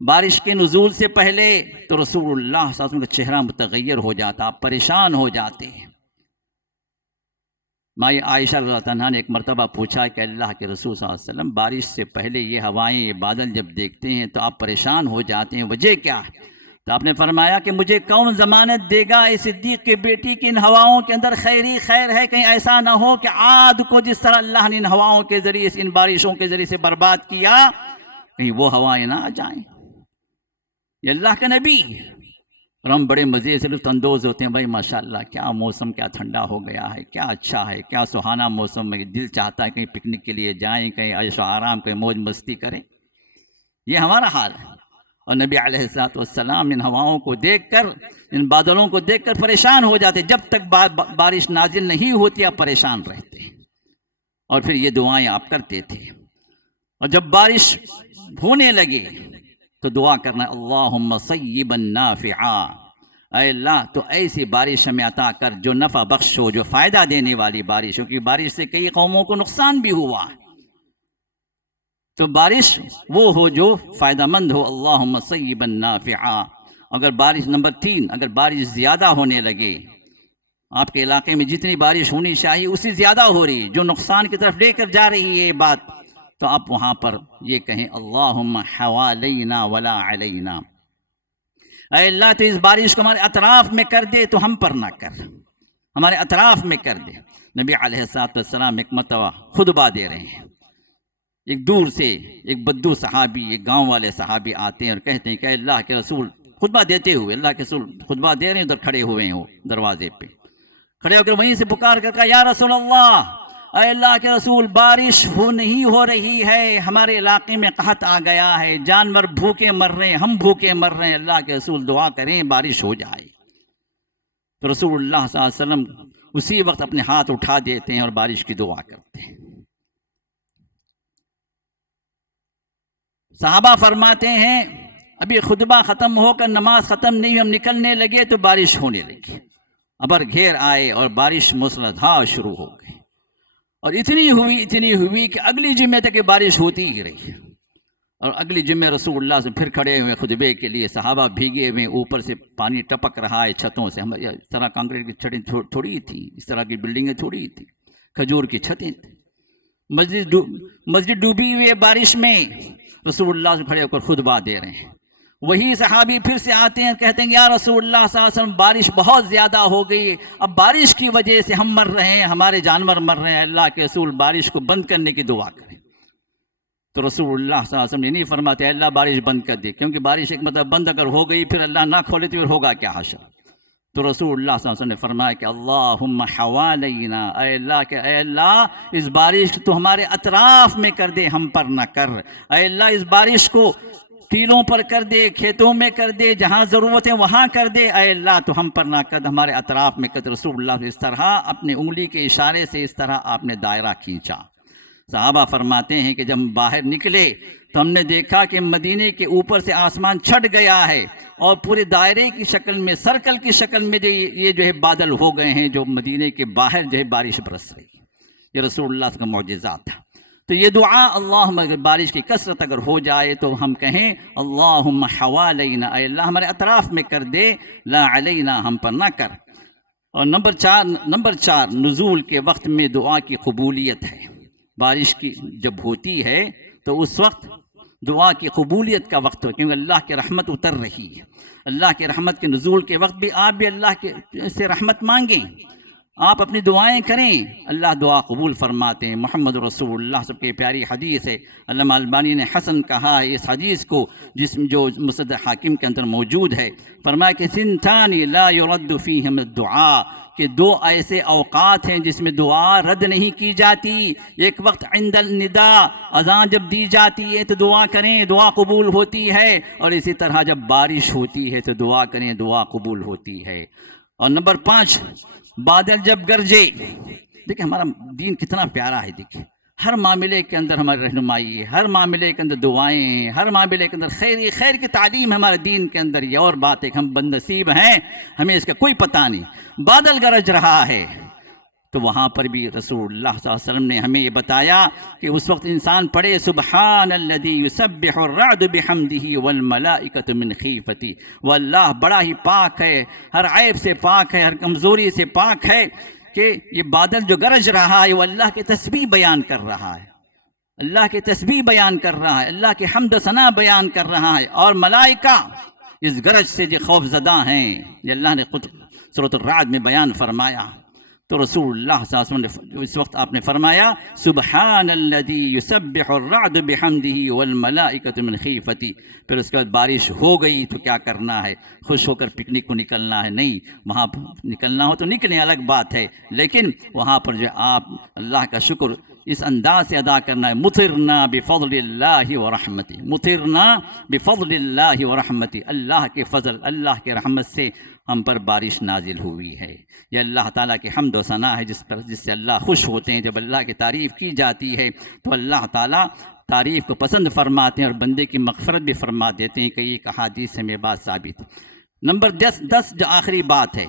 بارش کے نزول سے پہلے تو رسول اللہ صلی اللہ علیہ وسلم کا چہرہ متغیر ہو جاتا، پریشان ہو جاتے ہیں۔ مائی عائشہ رضی اللہ عنہا نے ایک مرتبہ پوچھا کہ اللہ کے رسول صلی اللہ علیہ وسلم بارش سے پہلے یہ ہوائیں، یہ بادل جب دیکھتے ہیں تو آپ پریشان ہو جاتے ہیں، وجہ کیا ہے؟ تو آپ نے فرمایا کہ مجھے کون ضمانت دے گا اس صدیق کے بیٹی کی ان ہواؤں کے اندر خیر ہے، کہیں ایسا نہ ہو کہ عاد کو جس طرح اللہ نے ان ہواؤں کے ذریعے سے، ان بارشوں کے ذریعے سے برباد کیا، کہیں وہ ہوائیں نہ آ جائیں۔ یہ اللہ کا نبی، اور ہم بڑے مزے سے لطف اندوز ہوتے ہیں، بھائی ماشاءاللہ کیا موسم، کیا ٹھنڈا ہو گیا ہے، کیا اچھا ہے، کیا سہانا موسم ہے، دل چاہتا ہے کہیں پکنک کے لیے جائیں، کہیں عیش و آرام، کہیں موج مستی کریں۔ یہ ہمارا حال ہے۔ اور نبی علیہ الصلوۃ والسلام ان ہواؤں کو دیکھ کر، ان بادلوں کو دیکھ کر پریشان ہو جاتے، جب تک بارش نازل نہیں ہوتی آپ پریشان رہتے، اور پھر یہ دعائیں آپ کرتے تھے۔ اور جب بارش ہونے لگے تو دعا کرنا، اللہم صیبا نافعا، اے اللہ تو ایسی بارش ہمیں عطا کر جو نفع بخش ہو، جو فائدہ دینے والی بارش ہو، کیونکہ بارش سے کئی قوموں کو نقصان بھی ہوا، تو بارش وہ ہو جو فائدہ مند ہو۔ اللہم صیبا نافعا۔ اگر بارش نمبر 3، اگر بارش زیادہ ہونے لگے، آپ کے علاقے میں جتنی بارش ہونی چاہیے اس سے زیادہ ہو رہی، جو نقصان کی طرف لے کر جا رہی ہے یہ بات، تو آپ وہاں پر یہ کہیں، اللہم حوالینا ولا علینا، اے اللہ تو اس بارش کو ہمارے اطراف میں کر دے تو ہم پر نہ کر، ہمارے اطراف میں کر دے۔ نبی علیہ الصلوۃ والسلام ایک مرتبہ خطبہ دے رہے ہیں، ایک دور سے ایک بدو صحابی، ایک گاؤں والے صحابی آتے ہیں اور کہتے ہیں کہ اللہ کے رسول، خطبہ دیتے ہوئے اللہ کے رسول خطبہ دے رہے ہیں، ادھر کھڑے ہوئے ہیں، وہ دروازے پہ کھڑے ہو کر وہیں سے پکار کر کہا، یا رسول اللہ، اے اللہ کے رسول، بارش نہیں ہو رہی ہے، ہمارے علاقے میں قحط آ گیا ہے، جانور بھوکے مر رہے ہیں، ہم بھوکے مر رہے ہیں، اللہ کے رسول دعا کریں بارش ہو جائے۔ تو رسول اللہ صلی اللہ علیہ وسلم اسی وقت اپنے ہاتھ اٹھا دیتے ہیں اور بارش کی دعا کرتے ہیں۔ صحابہ فرماتے ہیں ابھی خطبہ ختم ہو کر نماز ختم نہیں، ہم نکلنے لگے تو بارش ہونے لگی، ابر گھیر آئے اور بارش موسلادھار شروع ہو گئی، اور اتنی ہوئی کہ اگلی جمعے تک یہ بارش ہوتی ہی رہی، اور اگلی جمعے رسول اللہ سے پھر کھڑے ہوئے خطبے کے لیے، صحابہ بھیگے ہوئے، اوپر سے پانی ٹپک رہا ہے چھتوں سے، ہمارے اس طرح کانکریٹ کی چھتیں تھوڑی ہی تھیں، اس طرح کی بلڈنگیں تھوڑی ہی تھیں، کھجور کی چھتیں تھیں، مسجد ڈوبی ہوئی ہے بارش میں، رسول اللہ سے کھڑے ہو کر خطبہ دے رہے ہیں۔ وہی صحابی پھر سے آتے ہیں، کہتے ہیں یا رسول اللہ صلی اللہ علیہ وسلم، بارش بہت زیادہ ہو گئی، اب بارش کی وجہ سے ہم مر رہے ہیں، ہمارے جانور مر رہے ہیں، اللہ کے رسول بارش کو بند کرنے کی دعا کریں۔ تو رسول اللہ صلی اللہ علیہ وسلم نے نہیں فرماتے اللہ بارش بند کر دے، کیونکہ بارش ایک مطلب بند اگر ہو گئی پھر اللہ نہ کھولے تو پھر ہوگا کیا حشر۔ تو رسول اللہ صلی اللہ علیہ وسلم نے فرمایا کہ اللہم حوالینا، اے اللہ کہ اے اللہ اس بارش تو ہمارے اطراف میں کر دے، ہم پر نہ کر، اے اللہ اس بارش کو ٹیلوں پر کر دے، کھیتوں میں کر دے، جہاں ضرورت ہے وہاں کر دے، اے اللہ تو ہم پر نہ کر، ہمارے اطراف میں کر۔ رسول اللہ نے اس طرح اپنے انگلی کے اشارے سے اس طرح آپ نے دائرہ کھینچا۔ صحابہ فرماتے ہیں کہ جب ہم باہر نکلے تو ہم نے دیکھا کہ مدینے کے اوپر سے آسمان چھٹ گیا ہے، اور پورے دائرے کی شکل میں، سرکل کی شکل میں یہ جو ہے بادل ہو گئے ہیں، جو مدینے کے باہر جو ہے بارش برس رہی ہے۔ یہ رسول اللہ کا معجزہ تھا۔ تو یہ دعا، اللہم اگر بارش کی کثرت اگر ہو جائے تو ہم کہیں اللہم حوالینا، اے اللہ ہمارے اطراف میں کر دے، لا علینا، ہم پر نہ کر۔ اور نمبر چار نزول کے وقت میں دعا کی قبولیت ہے۔ بارش کی جب ہوتی ہے تو اس وقت دعا کی قبولیت کا وقت ہو، کیونکہ اللہ کی رحمت اتر رہی ہے۔ اللہ کی رحمت کے نزول کے وقت بھی آپ بھی اللہ کے سے رحمت مانگیں، آپ اپنی دعائیں کریں، اللہ دعا قبول فرماتے ہیں۔ محمد رسول اللہ سب کی پیاری حدیث ہے، علامہ البانی نے حسن کہا ہے اس حدیث کو، جس میں جو مسند حاکم کے اندر موجود ہے، فرمایا کہ سنتانی لا يرد فیہم الدعاء، کہ دو ایسے اوقات ہیں جس میں دعا رد نہیں کی جاتی۔ ایک وقت عند النداء، اذان جب دی جاتی ہے تو دعا کریں، دعا قبول ہوتی ہے، اور اسی طرح جب بارش ہوتی ہے تو دعا کریں، دعا قبول ہوتی ہے۔ اور نمبر 5 بادل جب گرجے۔ دیکھیں ہمارا دین کتنا پیارا ہے، دیکھیں ہر معاملے کے اندر ہماری رہنمائی ہے، ہر معاملے کے اندر دعائیں ہیں، ہر معاملے کے اندر خیر کی تعلیم ہے ہمارے دین کے اندر۔ یہ اور بات ہے کہ ہم بد نصیب ہیں، ہمیں اس کا کوئی پتہ نہیں۔ بادل گرج رہا ہے تو وہاں پر بھی رسول اللہ صلی اللہ علیہ وسلم نے ہمیں یہ بتایا کہ اس وقت انسان پڑھے سبحان الذی یسبح الرعد بحمدہ والملائکۃ من خیفتہ، وہ اللہ بڑا ہی پاک ہے، ہر عیب سے پاک ہے، ہر کمزوری سے پاک ہے، کہ یہ بادل جو گرج رہا ہے وہ اللہ کی تسبیح بیان کر رہا ہے، اللہ کی تسبیح بیان کر رہا ہے، اللہ کی حمد و ثنا بیان کر رہا ہے، اور ملائکہ اس گرج سے جو خوف زدہ ہیں، یہ اللہ نے خود سورۃ الرعد میں بیان فرمایا۔ تو رسول اللہ صلی اللہ علیہ وسلم نے اس وقت آپ نے فرمایا سبحان الذی یسبح الرعد بحمدہ والملائکۃ من خیفتی. پھر اس کے بعد بارش ہو گئی تو کیا کرنا ہے؟ خوش ہو کر پکنک کو نکلنا ہے؟ نہیں، وہاں نکلنا ہو تو نکلیں، الگ بات ہے، لیکن وہاں پر جو آپ اللہ کا شکر اس انداز سے ادا کرنا ہے مطرنا بفضل اللہ ورحمتہ، مطرنا بفضل اللہ ورحمتہ، اللہ کے فضل، اللہ کے رحمت سے ہم پر بارش نازل ہوئی ہے. یہ اللہ تعالیٰ کی حمد و ثنا ہے جس سے اللہ خوش ہوتے ہیں. جب اللہ کی تعریف کی جاتی ہے تو اللہ تعالیٰ تعریف کو پسند فرماتے ہیں اور بندے کی مغفرت بھی فرما دیتے ہیں کہ ایک احادیث سے میں بات ثابت. نمبر 10 جو آخری بات ہے،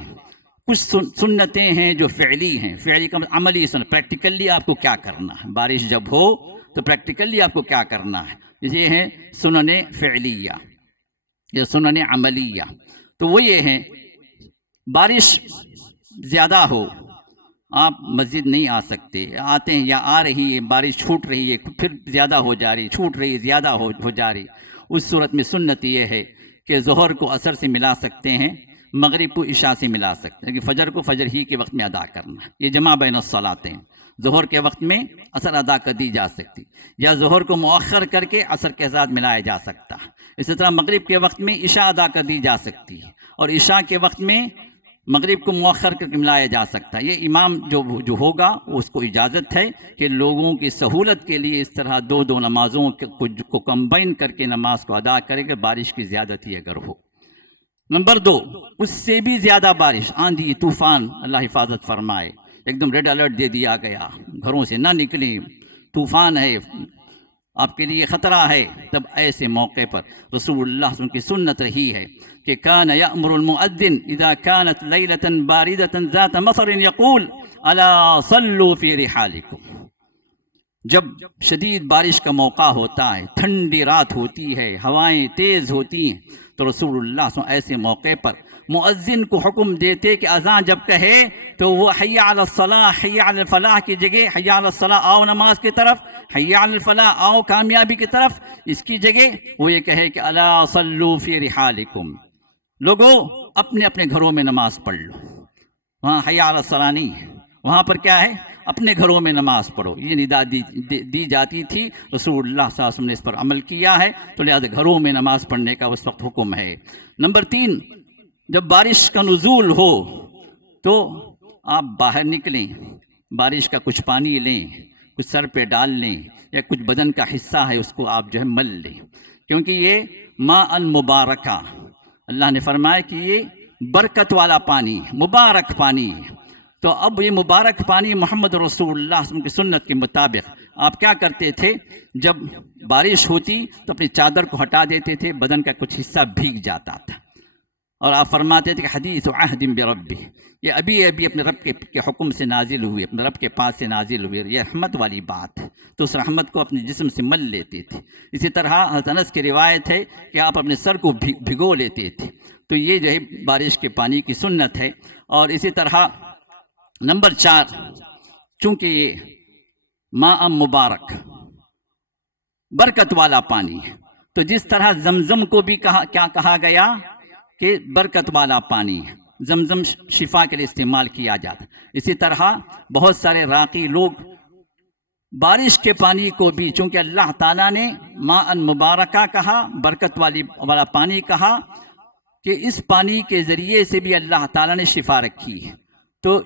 کچھ سنتیں ہیں جو فعلی ہیں. فعلی کا عملی سنت، پریکٹیکلی آپ کو کیا کرنا ہے. بارش جب ہو تو پریکٹیکلی آپ کو کیا کرنا ہے. یہ ہے سنن فعلیہ یا سنن عملیہ. تو وہ یہ ہیں، بارش زیادہ ہو آپ مسجد نہیں آ سکتے، آتے ہیں یا آ رہی ہے، بارش چھوٹ رہی ہے، پھر زیادہ ہو جا رہی، چھوٹ رہی ہے، زیادہ ہو جا رہی، اس صورت میں سنت یہ ہے کہ ظہر کو عصر سے ملا سکتے ہیں، مغرب کو عشاء سے ملا سکتے ہیں، کہ فجر کو فجر ہی کے وقت میں ادا کرنا ہے. یہ جمع بین الصلاتین، ظہر کے وقت میں عصر ادا کر دی جا سکتی، یا ظہر کو مؤخر کر کے عصر کے ساتھ ملایا جا سکتا ہے. اسی طرح مغرب کے وقت میں عشاء ادا کر دی جا سکتی ہے، اور عشاء کے وقت میں مغرب کو مؤخر کر کے ملایا جا سکتا ہے. یہ امام جو ہوگا اس کو اجازت ہے کہ لوگوں کی سہولت کے لیے اس طرح دو نمازوں کو کمبائن کر کے نماز کو ادا کرے گا، بارش کی زیادتی اگر ہو. نمبر 2، اس سے بھی زیادہ بارش، آندھی طوفان، اللہ حفاظت فرمائے، ایک دم ریڈ الرٹ دے دیا گیا، گھروں سے نہ نکلیں، طوفان ہے، آپ کے لیے خطرہ ہے. تب ایسے موقع پر رسول اللہ صلی اللہ علیہ وسلم کی سنت رہی ہے کہ کان یأمر المؤذن اذا كانت لیلة باردة ذات مطر یقول الا صلوا فی رحالکم. جب شدید بارش کا موقع ہوتا ہے، ٹھنڈی رات ہوتی ہے، ہوائیں تیز ہوتی ہیں، تو رسول اللہ صلی اللہ علیہ وسلم ایسے موقع پر مؤذن کو حکم دیتے کہ اذان جب کہے تو وہ حی علی الصلاح، حی علی الفلاح کی جگہ حی علی الصلاح، آؤ نماز کی طرف، حی علی الفلاح، آؤ کامیابی کی طرف، اس کی جگہ وہ یہ کہے کہ الا صلوا فی رحالکم، لوگو اپنے اپنے گھروں میں نماز پڑھ لو. وہاں حی علی الصلاح نہیں ہے، وہاں پر کیا ہے؟ اپنے گھروں میں نماز پڑھو. یہ ندا دی جاتی تھی، رسول اللہ صلی اللہ علیہ وسلم نے اس پر عمل کیا ہے، تو لہذا گھروں میں نماز پڑھنے کا اس وقت حکم ہے. نمبر 3، جب بارش کا نزول ہو تو آپ باہر نکلیں، بارش کا کچھ پانی لیں، کچھ سر پہ ڈال لیں، یا کچھ بدن کا حصہ ہے اس کو آپ جو ہے مل لیں، کیونکہ یہ ماء مبارکہ، اللہ نے فرمایا کہ یہ برکت والا پانی، مبارک پانی ہے. تو اب یہ مبارک پانی محمد رسول اللہ صلی اللہ علیہ وسلم کی سنت کے مطابق آپ کیا کرتے تھے؟ جب بارش ہوتی تو اپنی چادر کو ہٹا دیتے تھے، بدن کا کچھ حصہ بھیگ جاتا تھا، اور آپ فرماتے تھے کہ حدیث عہد بربہ، یہ ابھی اپنے رب کے حکم سے نازل ہوئی، اپنے رب کے پاس سے نازل ہوئی، یہ رحمت والی بات ہے، تو اس رحمت کو اپنے جسم سے مل لیتے تھے. اسی طرح حضرت انس کی روایت ہے کہ آپ اپنے سر کو بھگو لیتے تھے. تو یہ جو ہے بارش کے پانی کی سنت ہے. اور اسی طرح نمبر 4، چونکہ یہ ماء مبارک، برکت والا پانی ہے، تو جس طرح زمزم کو بھی کیا کہا گیا کہ برکت والا پانی ہے، زمزم شفا کے لیے استعمال کیا جاتا. اسی طرح بہت سارے راقی لوگ بارش کے پانی کو بھی، چونکہ اللہ تعالیٰ نے ماء مبارکہ کہا، برکت والا پانی کہا، کہ اس پانی کے ذریعے سے بھی اللہ تعالیٰ نے شفا رکھی ہے. تو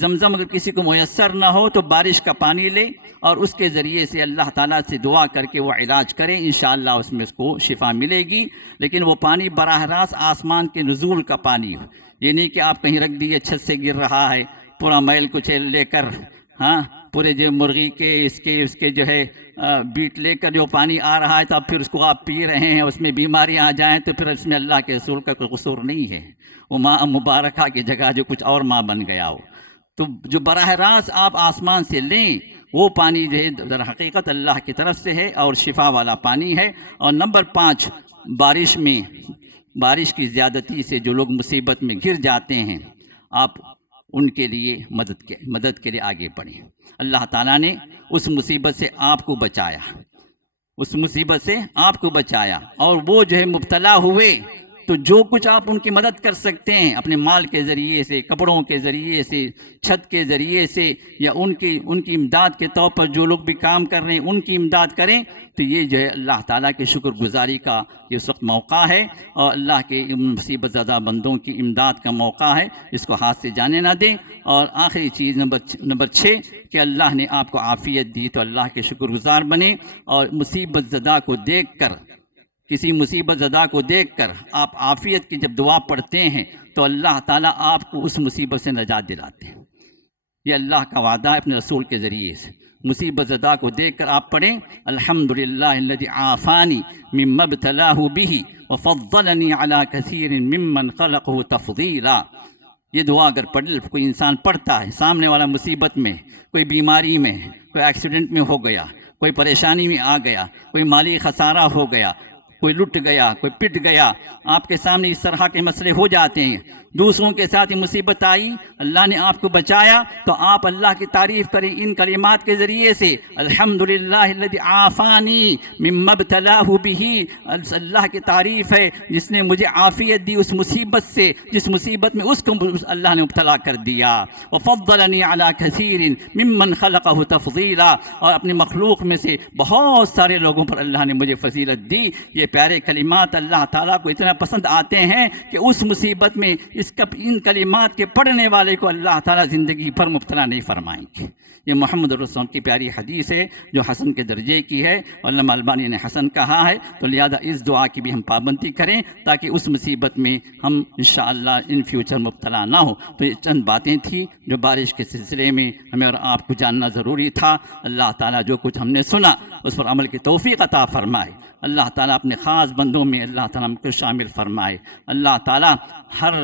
زمزم اگر کسی کو میسر نہ ہو تو بارش کا پانی لے اور اس کے ذریعے سے اللہ تعالیٰ سے دعا کر کے وہ علاج کریں، انشاءاللہ اس میں اس کو شفا ملے گی. لیکن وہ پانی براہ راست آسمان کے نزول کا پانی ہو، یہ نہیں کہ آپ کہیں رکھ دیے چھت سے گر رہا ہے، پورا میل کچیل لے کر، ہاں پورے جو مرغی کے اس کے جو ہے بیٹ لے کر جو پانی آ رہا ہے تو اب پھر اس کو آپ پی رہے ہیں، اس میں بیماریاں آ جائیں تو پھر اس میں اللہ کے رسول کا کوئی قصور نہیں ہے. وہ ماء مبارکہ کی جگہ جو کچھ اور ماء بن گیا ہو، تو جو براہ راست آپ آسمان سے لیں وہ پانی جو ہے در حقیقت اللہ کی طرف سے ہے اور شفا والا پانی ہے. اور نمبر 5، بارش کی زیادتی سے جو لوگ مصیبت میں گر جاتے ہیں، آپ ان کے لیے مدد کے لیے آگے بڑھیں. اللہ تعالیٰ نے اس مصیبت سے آپ کو بچایا، اور وہ جو ہے مبتلا ہوئے تو جو کچھ آپ ان کی مدد کر سکتے ہیں اپنے مال کے ذریعے سے، کپڑوں کے ذریعے سے، چھت کے ذریعے سے، یا ان کی امداد کے طور پر جو لوگ بھی کام کر رہے ہیں ان کی امداد کریں، تو یہ جو ہے اللہ تعالیٰ کے شکر گزاری کا یہ اس وقت موقع ہے، اور اللہ کے مصیبت زدہ بندوں کی امداد کا موقع ہے، اس کو ہاتھ سے جانے نہ دیں۔ اور آخری چیز نمبر 6 کہ اللہ نے آپ کو عافیت دی تو اللہ کے شکر گزار بنیں، اور مصیبت زدہ کو دیکھ کر، کسی مصیبت زدہ کو دیکھ کر آپ عافیت کی جب دعا پڑھتے ہیں تو اللہ تعالیٰ آپ کو اس مصیبت سے نجات دلاتے ہیں۔ یہ اللہ کا وعدہ ہے اپنے رسول کے ذریعے سے۔ مصیبت زدہ کو دیکھ کر آپ پڑھیں الحمدللہ الذی عافانی مما ابتلاہ بہ وفضلنی علی کثیر ممن خلقہ تفضیلا۔ یہ دعا اگر کوئی انسان پڑھتا ہے، سامنے والا مصیبت میں، کوئی بیماری میں، کوئی ایکسیڈنٹ میں ہو گیا، کوئی پریشانی میں آ گیا، کوئی مالی خسارہ ہو گیا، کوئی لٹ گیا، کوئی پٹ گیا، آپ کے سامنے اس طرح کے مسئلے ہو جاتے ہیں، دوسروں کے ساتھ یہ مصیبت آئی، اللہ نے آپ کو بچایا، تو آپ اللہ کی تعریف کریں ان کلمات کے ذریعے سے، الحمدللہ الذی عافانی مما ابتلاہ بہ، اللہ کی تعریف ہے جس نے مجھے عافیت دی اس مصیبت سے جس مصیبت میں اس کو اللہ نے مبتلا کر دیا، وفضلنی علی کثیر ممن خلقہ تفضیلا، اور اپنی مخلوق میں سے بہت سارے لوگوں پر اللہ نے مجھے فضیلت دی۔ یہ پیارے کلمات اللہ تعالیٰ کو اتنا پسند آتے ہیں کہ اس مصیبت میں ان کلمات کے پڑھنے والے کو اللہ تعالیٰ زندگی بھر مبتلا نہیں فرمائیں گے۔ یہ محمد رسول کی پیاری حدیث ہے جو حسن کے درجے کی ہے، علامہ البانی نے حسن کہا ہے، تو لہذا اس دعا کی بھی ہم پابندی کریں تاکہ اس مصیبت میں ہم انشاءاللہ ان فیوچر مبتلا نہ ہو۔ تو یہ چند باتیں تھیں جو بارش کے سلسلے میں ہمیں اور آپ کو جاننا ضروری تھا۔ اللہ تعالیٰ جو کچھ ہم نے سنا اس پر عمل کی توفیق عطا فرمائے۔ اللہ تعالیٰ اپنے خاص بندوں میں اللہ تعالیٰ ہم کو شامل فرمائے۔ اللہ تعالیٰ ہر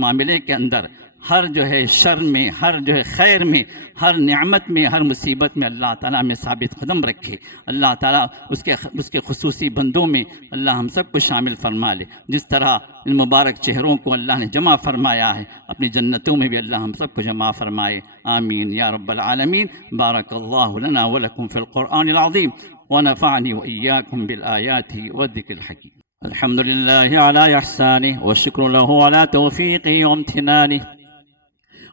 معاملے کے اندر، ہر جو ہے شر میں، ہر جو ہے خیر میں، ہر نعمت میں، ہر مصیبت میں اللہ تعالیٰ ہمیں ثابت قدم رکھے۔ اللہ تعالیٰ اس کے خصوصی بندوں میں اللہ ہم سب کو شامل فرما لے۔ جس طرح ان مبارک چہروں کو اللہ نے جمع فرمایا ہے، اپنی جنتوں میں بھی اللہ ہم سب کو جمع فرمائے۔ آمین یا رب العالمین۔ بارک اللہ لنا ولکم فی القرآن العظیم ونفعني وإياكم بالآيات والذكر الحكيم۔ الحمد لله على إحسانه والشكر له على توفيقه وامتنانه،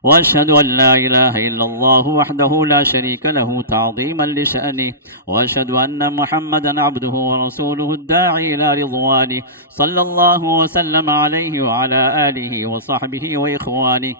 وأشهد أن لا إله إلا الله وحده لا شريك له تعظيما لشأنه، وأشهد أن محمدا عبده ورسوله الداعي إلى رضوانه، صلى الله وسلم عليه وعلى آله وصحبه وإخوانه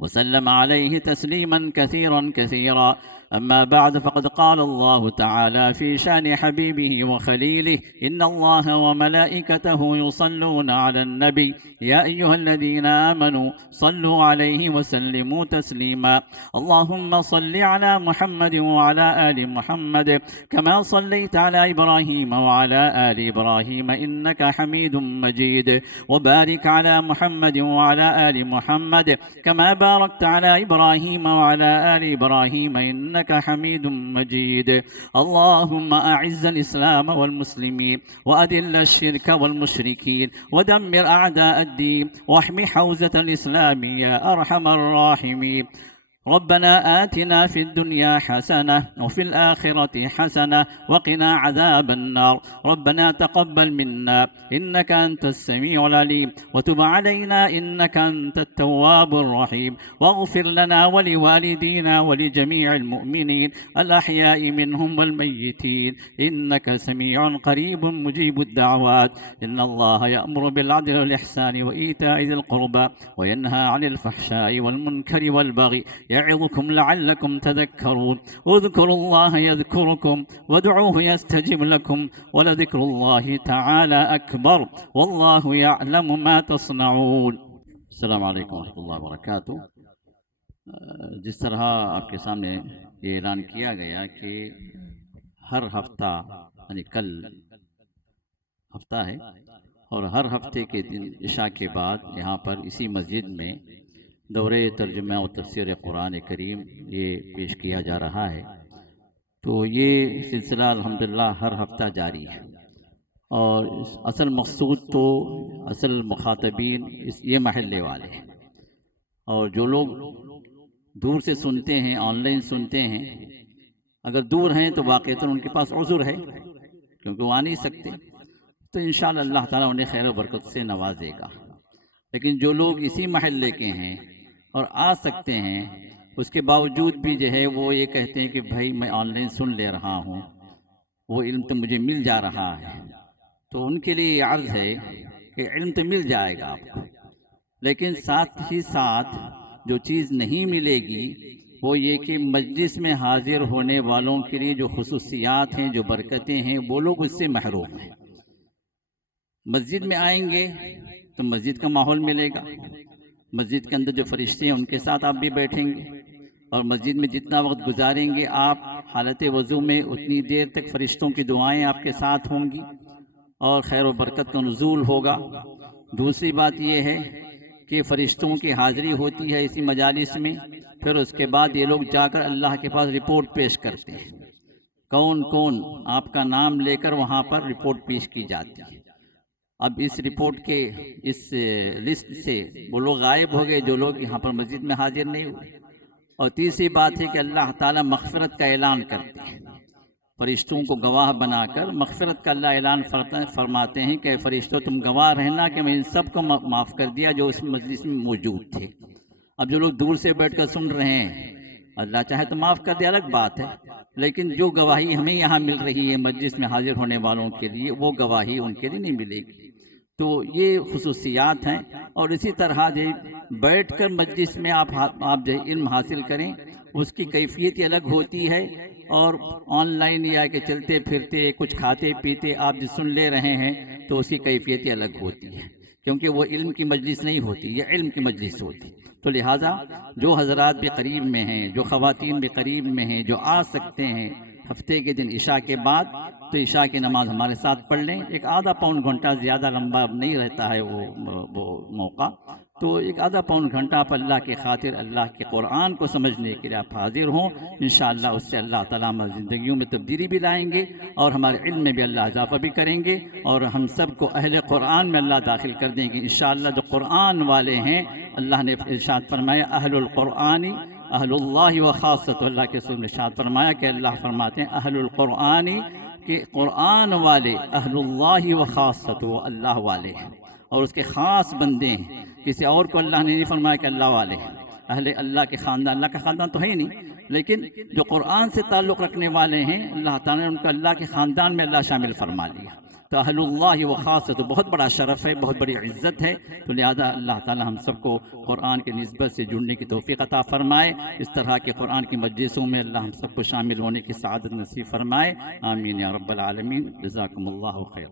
وسلم عليه تسليما كثيرا كثيرا. أما بعد، فقد قال الله تعالى في شأن حبيبه وخليله: إن الله وملائكته يصلون على النبي يا أيها الذين آمنوا صلوا عليه وسلموا تسليما. اللهم صل على محمد وعلى آل محمد كما صليت على إبراهيم وعلى آل إبراهيم إنك حميد مجيد، وبارك على محمد وعلى آل محمد كما باركت على إبراهيم وعلى آل إبراهيم إنك حميد مجيد. اللهم أعز الإسلام والمسلمين وأذل الشرك والمشركين ودمر أعداء الدين واحمِ حوزة الإسلام يا أرحم الراحمين. ربنا آتنا في الدنيا حسنة وفي الآخرة حسنة وقنا عذاب النار. ربنا تقبل منا إنك أنت السميع العليم وتب علينا إنك أنت التواب الرحيم، واغفر لنا ولوالدينا ولجميع المؤمنين الأحياء منهم والميتين إنك سميع قريب مجيب الدعوات. إن الله يأمر بالعدل والإحسان وإيتاء ذي القربى وينهى عن الفحشاء والمنكر والبغي يعظكم لعلكم تذكرون. اذكروا الله يذكركم وادعوه يستجب لكم ولذكر الله تعالى أكبر والله يعلم ما تصنعون. السلام علیکم ورحمۃ اللہ وبرکاتہ۔ جس طرح آپ کے سامنے یہ اعلان کیا گیا کہ ہر ہفتہ یعنی کل ہفتہ ہے، اور ہر ہفتے کے دن عشاء کے بعد یہاں پر اسی مسجد میں دورے ترجمہ و تفسیر قرآن کریم یہ پیش کیا جا رہا ہے، تو یہ سلسلہ الحمدللہ ہر ہفتہ جاری ہے، اور اصل مقصود تو اصل مخاطبین یہ محلے والے ہیں، اور جو لوگ دور سے سنتے ہیں، آن لائن سنتے ہیں، اگر دور ہیں تو واقعتاً ان کے پاس عذر ہے کیونکہ وہ آ نہیں سکتے، تو انشاءاللہ اللہ تعالیٰ انہیں خیر و برکت سے نوازے گا۔ لیکن جو لوگ اسی محلے کے ہیں اور آ سکتے ہیں، اس کے باوجود بھی جو ہے وہ یہ کہتے ہیں کہ بھائی میں آن لائن سن لے رہا ہوں، وہ علم تو مجھے مل جا رہا ہے، تو ان کے لیے یہ عرض ہے کہ علم تو مل جائے گا آپ کو، لیکن ساتھ ہی ساتھ جو چیز نہیں ملے گی وہ یہ کہ مجلس میں حاضر ہونے والوں کے لیے جو خصوصیات ہیں، جو برکتیں ہیں، وہ لوگ اس سے محروم ہیں۔ مسجد میں آئیں گے تو مسجد کا ماحول ملے گا، مسجد کے اندر جو فرشتے ہیں ان کے ساتھ آپ بھی بیٹھیں گے، اور مسجد میں جتنا وقت گزاریں گے آپ حالت وضو میں اتنی دیر تک فرشتوں کی دعائیں آپ کے ساتھ ہوں گی اور خیر و برکت کا نزول ہوگا۔ دوسری بات یہ ہے کہ فرشتوں کی حاضری ہوتی ہے اسی مجالس میں، پھر اس کے بعد یہ لوگ جا کر اللہ کے پاس رپورٹ پیش کرتے ہیں، کون کون آپ کا نام لے کر وہاں پر رپورٹ پیش کی جاتی ہے۔ اب اس رپورٹ کے اس لسٹ سے وہ لوگ غائب ہو گئے جو لوگ یہاں پر مسجد میں حاضر نہیں ہوئے۔ اور تیسری بات ہے کہ اللہ تعالیٰ مغفرت کا اعلان کرتے ہیں، فرشتوں کو گواہ بنا کر مغفرت کا اللہ اعلان فرماتے ہیں کہ فرشتوں تم گواہ رہنا کہ میں ان سب کو معاف کر دیا جو اس مجلس میں موجود تھے۔ اب جو لوگ دور سے بیٹھ کر سن رہے ہیں، اللہ چاہے تو معاف کر دے، الگ بات ہے، لیکن جو گواہی ہمیں یہاں مل رہی ہے مجلس میں حاضر ہونے والوں کے لیے، وہ گواہی ان کے لیے نہیں ملے گی۔ تو یہ خصوصیات ہیں، اور اسی طرح بیٹھ کر مجلس میں آپ جو علم حاصل کریں اس کی کیفیت الگ ہوتی ہے، اور آن لائن یا کہ چلتے پھرتے کچھ کھاتے پیتے آپ جو سن لے رہے ہیں تو اس کی کیفیت الگ ہوتی ہے، کیونکہ وہ علم کی مجلس نہیں ہوتی، یہ علم کی مجلس ہوتی۔ تو لہٰذا جو حضرات بھی قریب میں ہیں، جو خواتین بھی قریب میں ہیں، جو آ سکتے ہیں ہفتے کے دن عشاء کے بعد، تو عشاء کی نماز ہمارے ساتھ پڑھ لیں۔ ایک آدھا پون گھنٹہ، زیادہ لمبا نہیں رہتا ہے وہ موقع، تو ایک آدھا پون گھنٹہ آپ اللہ کے خاطر اللہ کے قرآن کو سمجھنے کے لیے آپ حاضر ہوں، انشاءاللہ اس سے اللہ تعالیٰ ہماری زندگیوں میں تبدیلی بھی لائیں گے اور ہمارے علم میں بھی اللہ اضافہ بھی کریں گے، اور ہم سب کو اہل قرآن میں اللہ داخل کر دیں گے انشاءاللہ۔ جو قرآن والے ہیں، اللہ نے ارشاد فرمایا اہل القرآن اہل اللہ و خاصۃ، اللہ کے رسول نے ارشاد فرمایا کہ اللہ فرماتے ہیں اہل القرآن، کہ قرآن والے اہل اللہ و خاصۃ، وہ اللہ والے ہیں اور اس کے خاص بندے ہیں، کسی اور کو اللہ نے نہیں فرمایا کہ اللہ والے ہیں۔ اہل اللہ کے خاندان، اللہ کا خاندان تو ہے ہی نہیں، لیکن جو قرآن سے تعلق رکھنے والے ہیں اللہ تعالیٰ نے ان کو اللہ کے خاندان میں اللہ شامل فرما لیا۔ تو اہل اللہ و خاصۃ بہت بڑا شرف ہے، بہت بڑی عزت ہے، تو لہذا اللہ تعالیٰ ہم سب کو قرآن کے نسبت سے جڑنے کی توفیق عطا فرمائے، اس طرح کے قرآن کی مجلسوں میں اللہ ہم سب کو شامل ہونے کی سعادت نصیب فرمائے، آمین یا رب العالمین، جزاکم اللہ خیر۔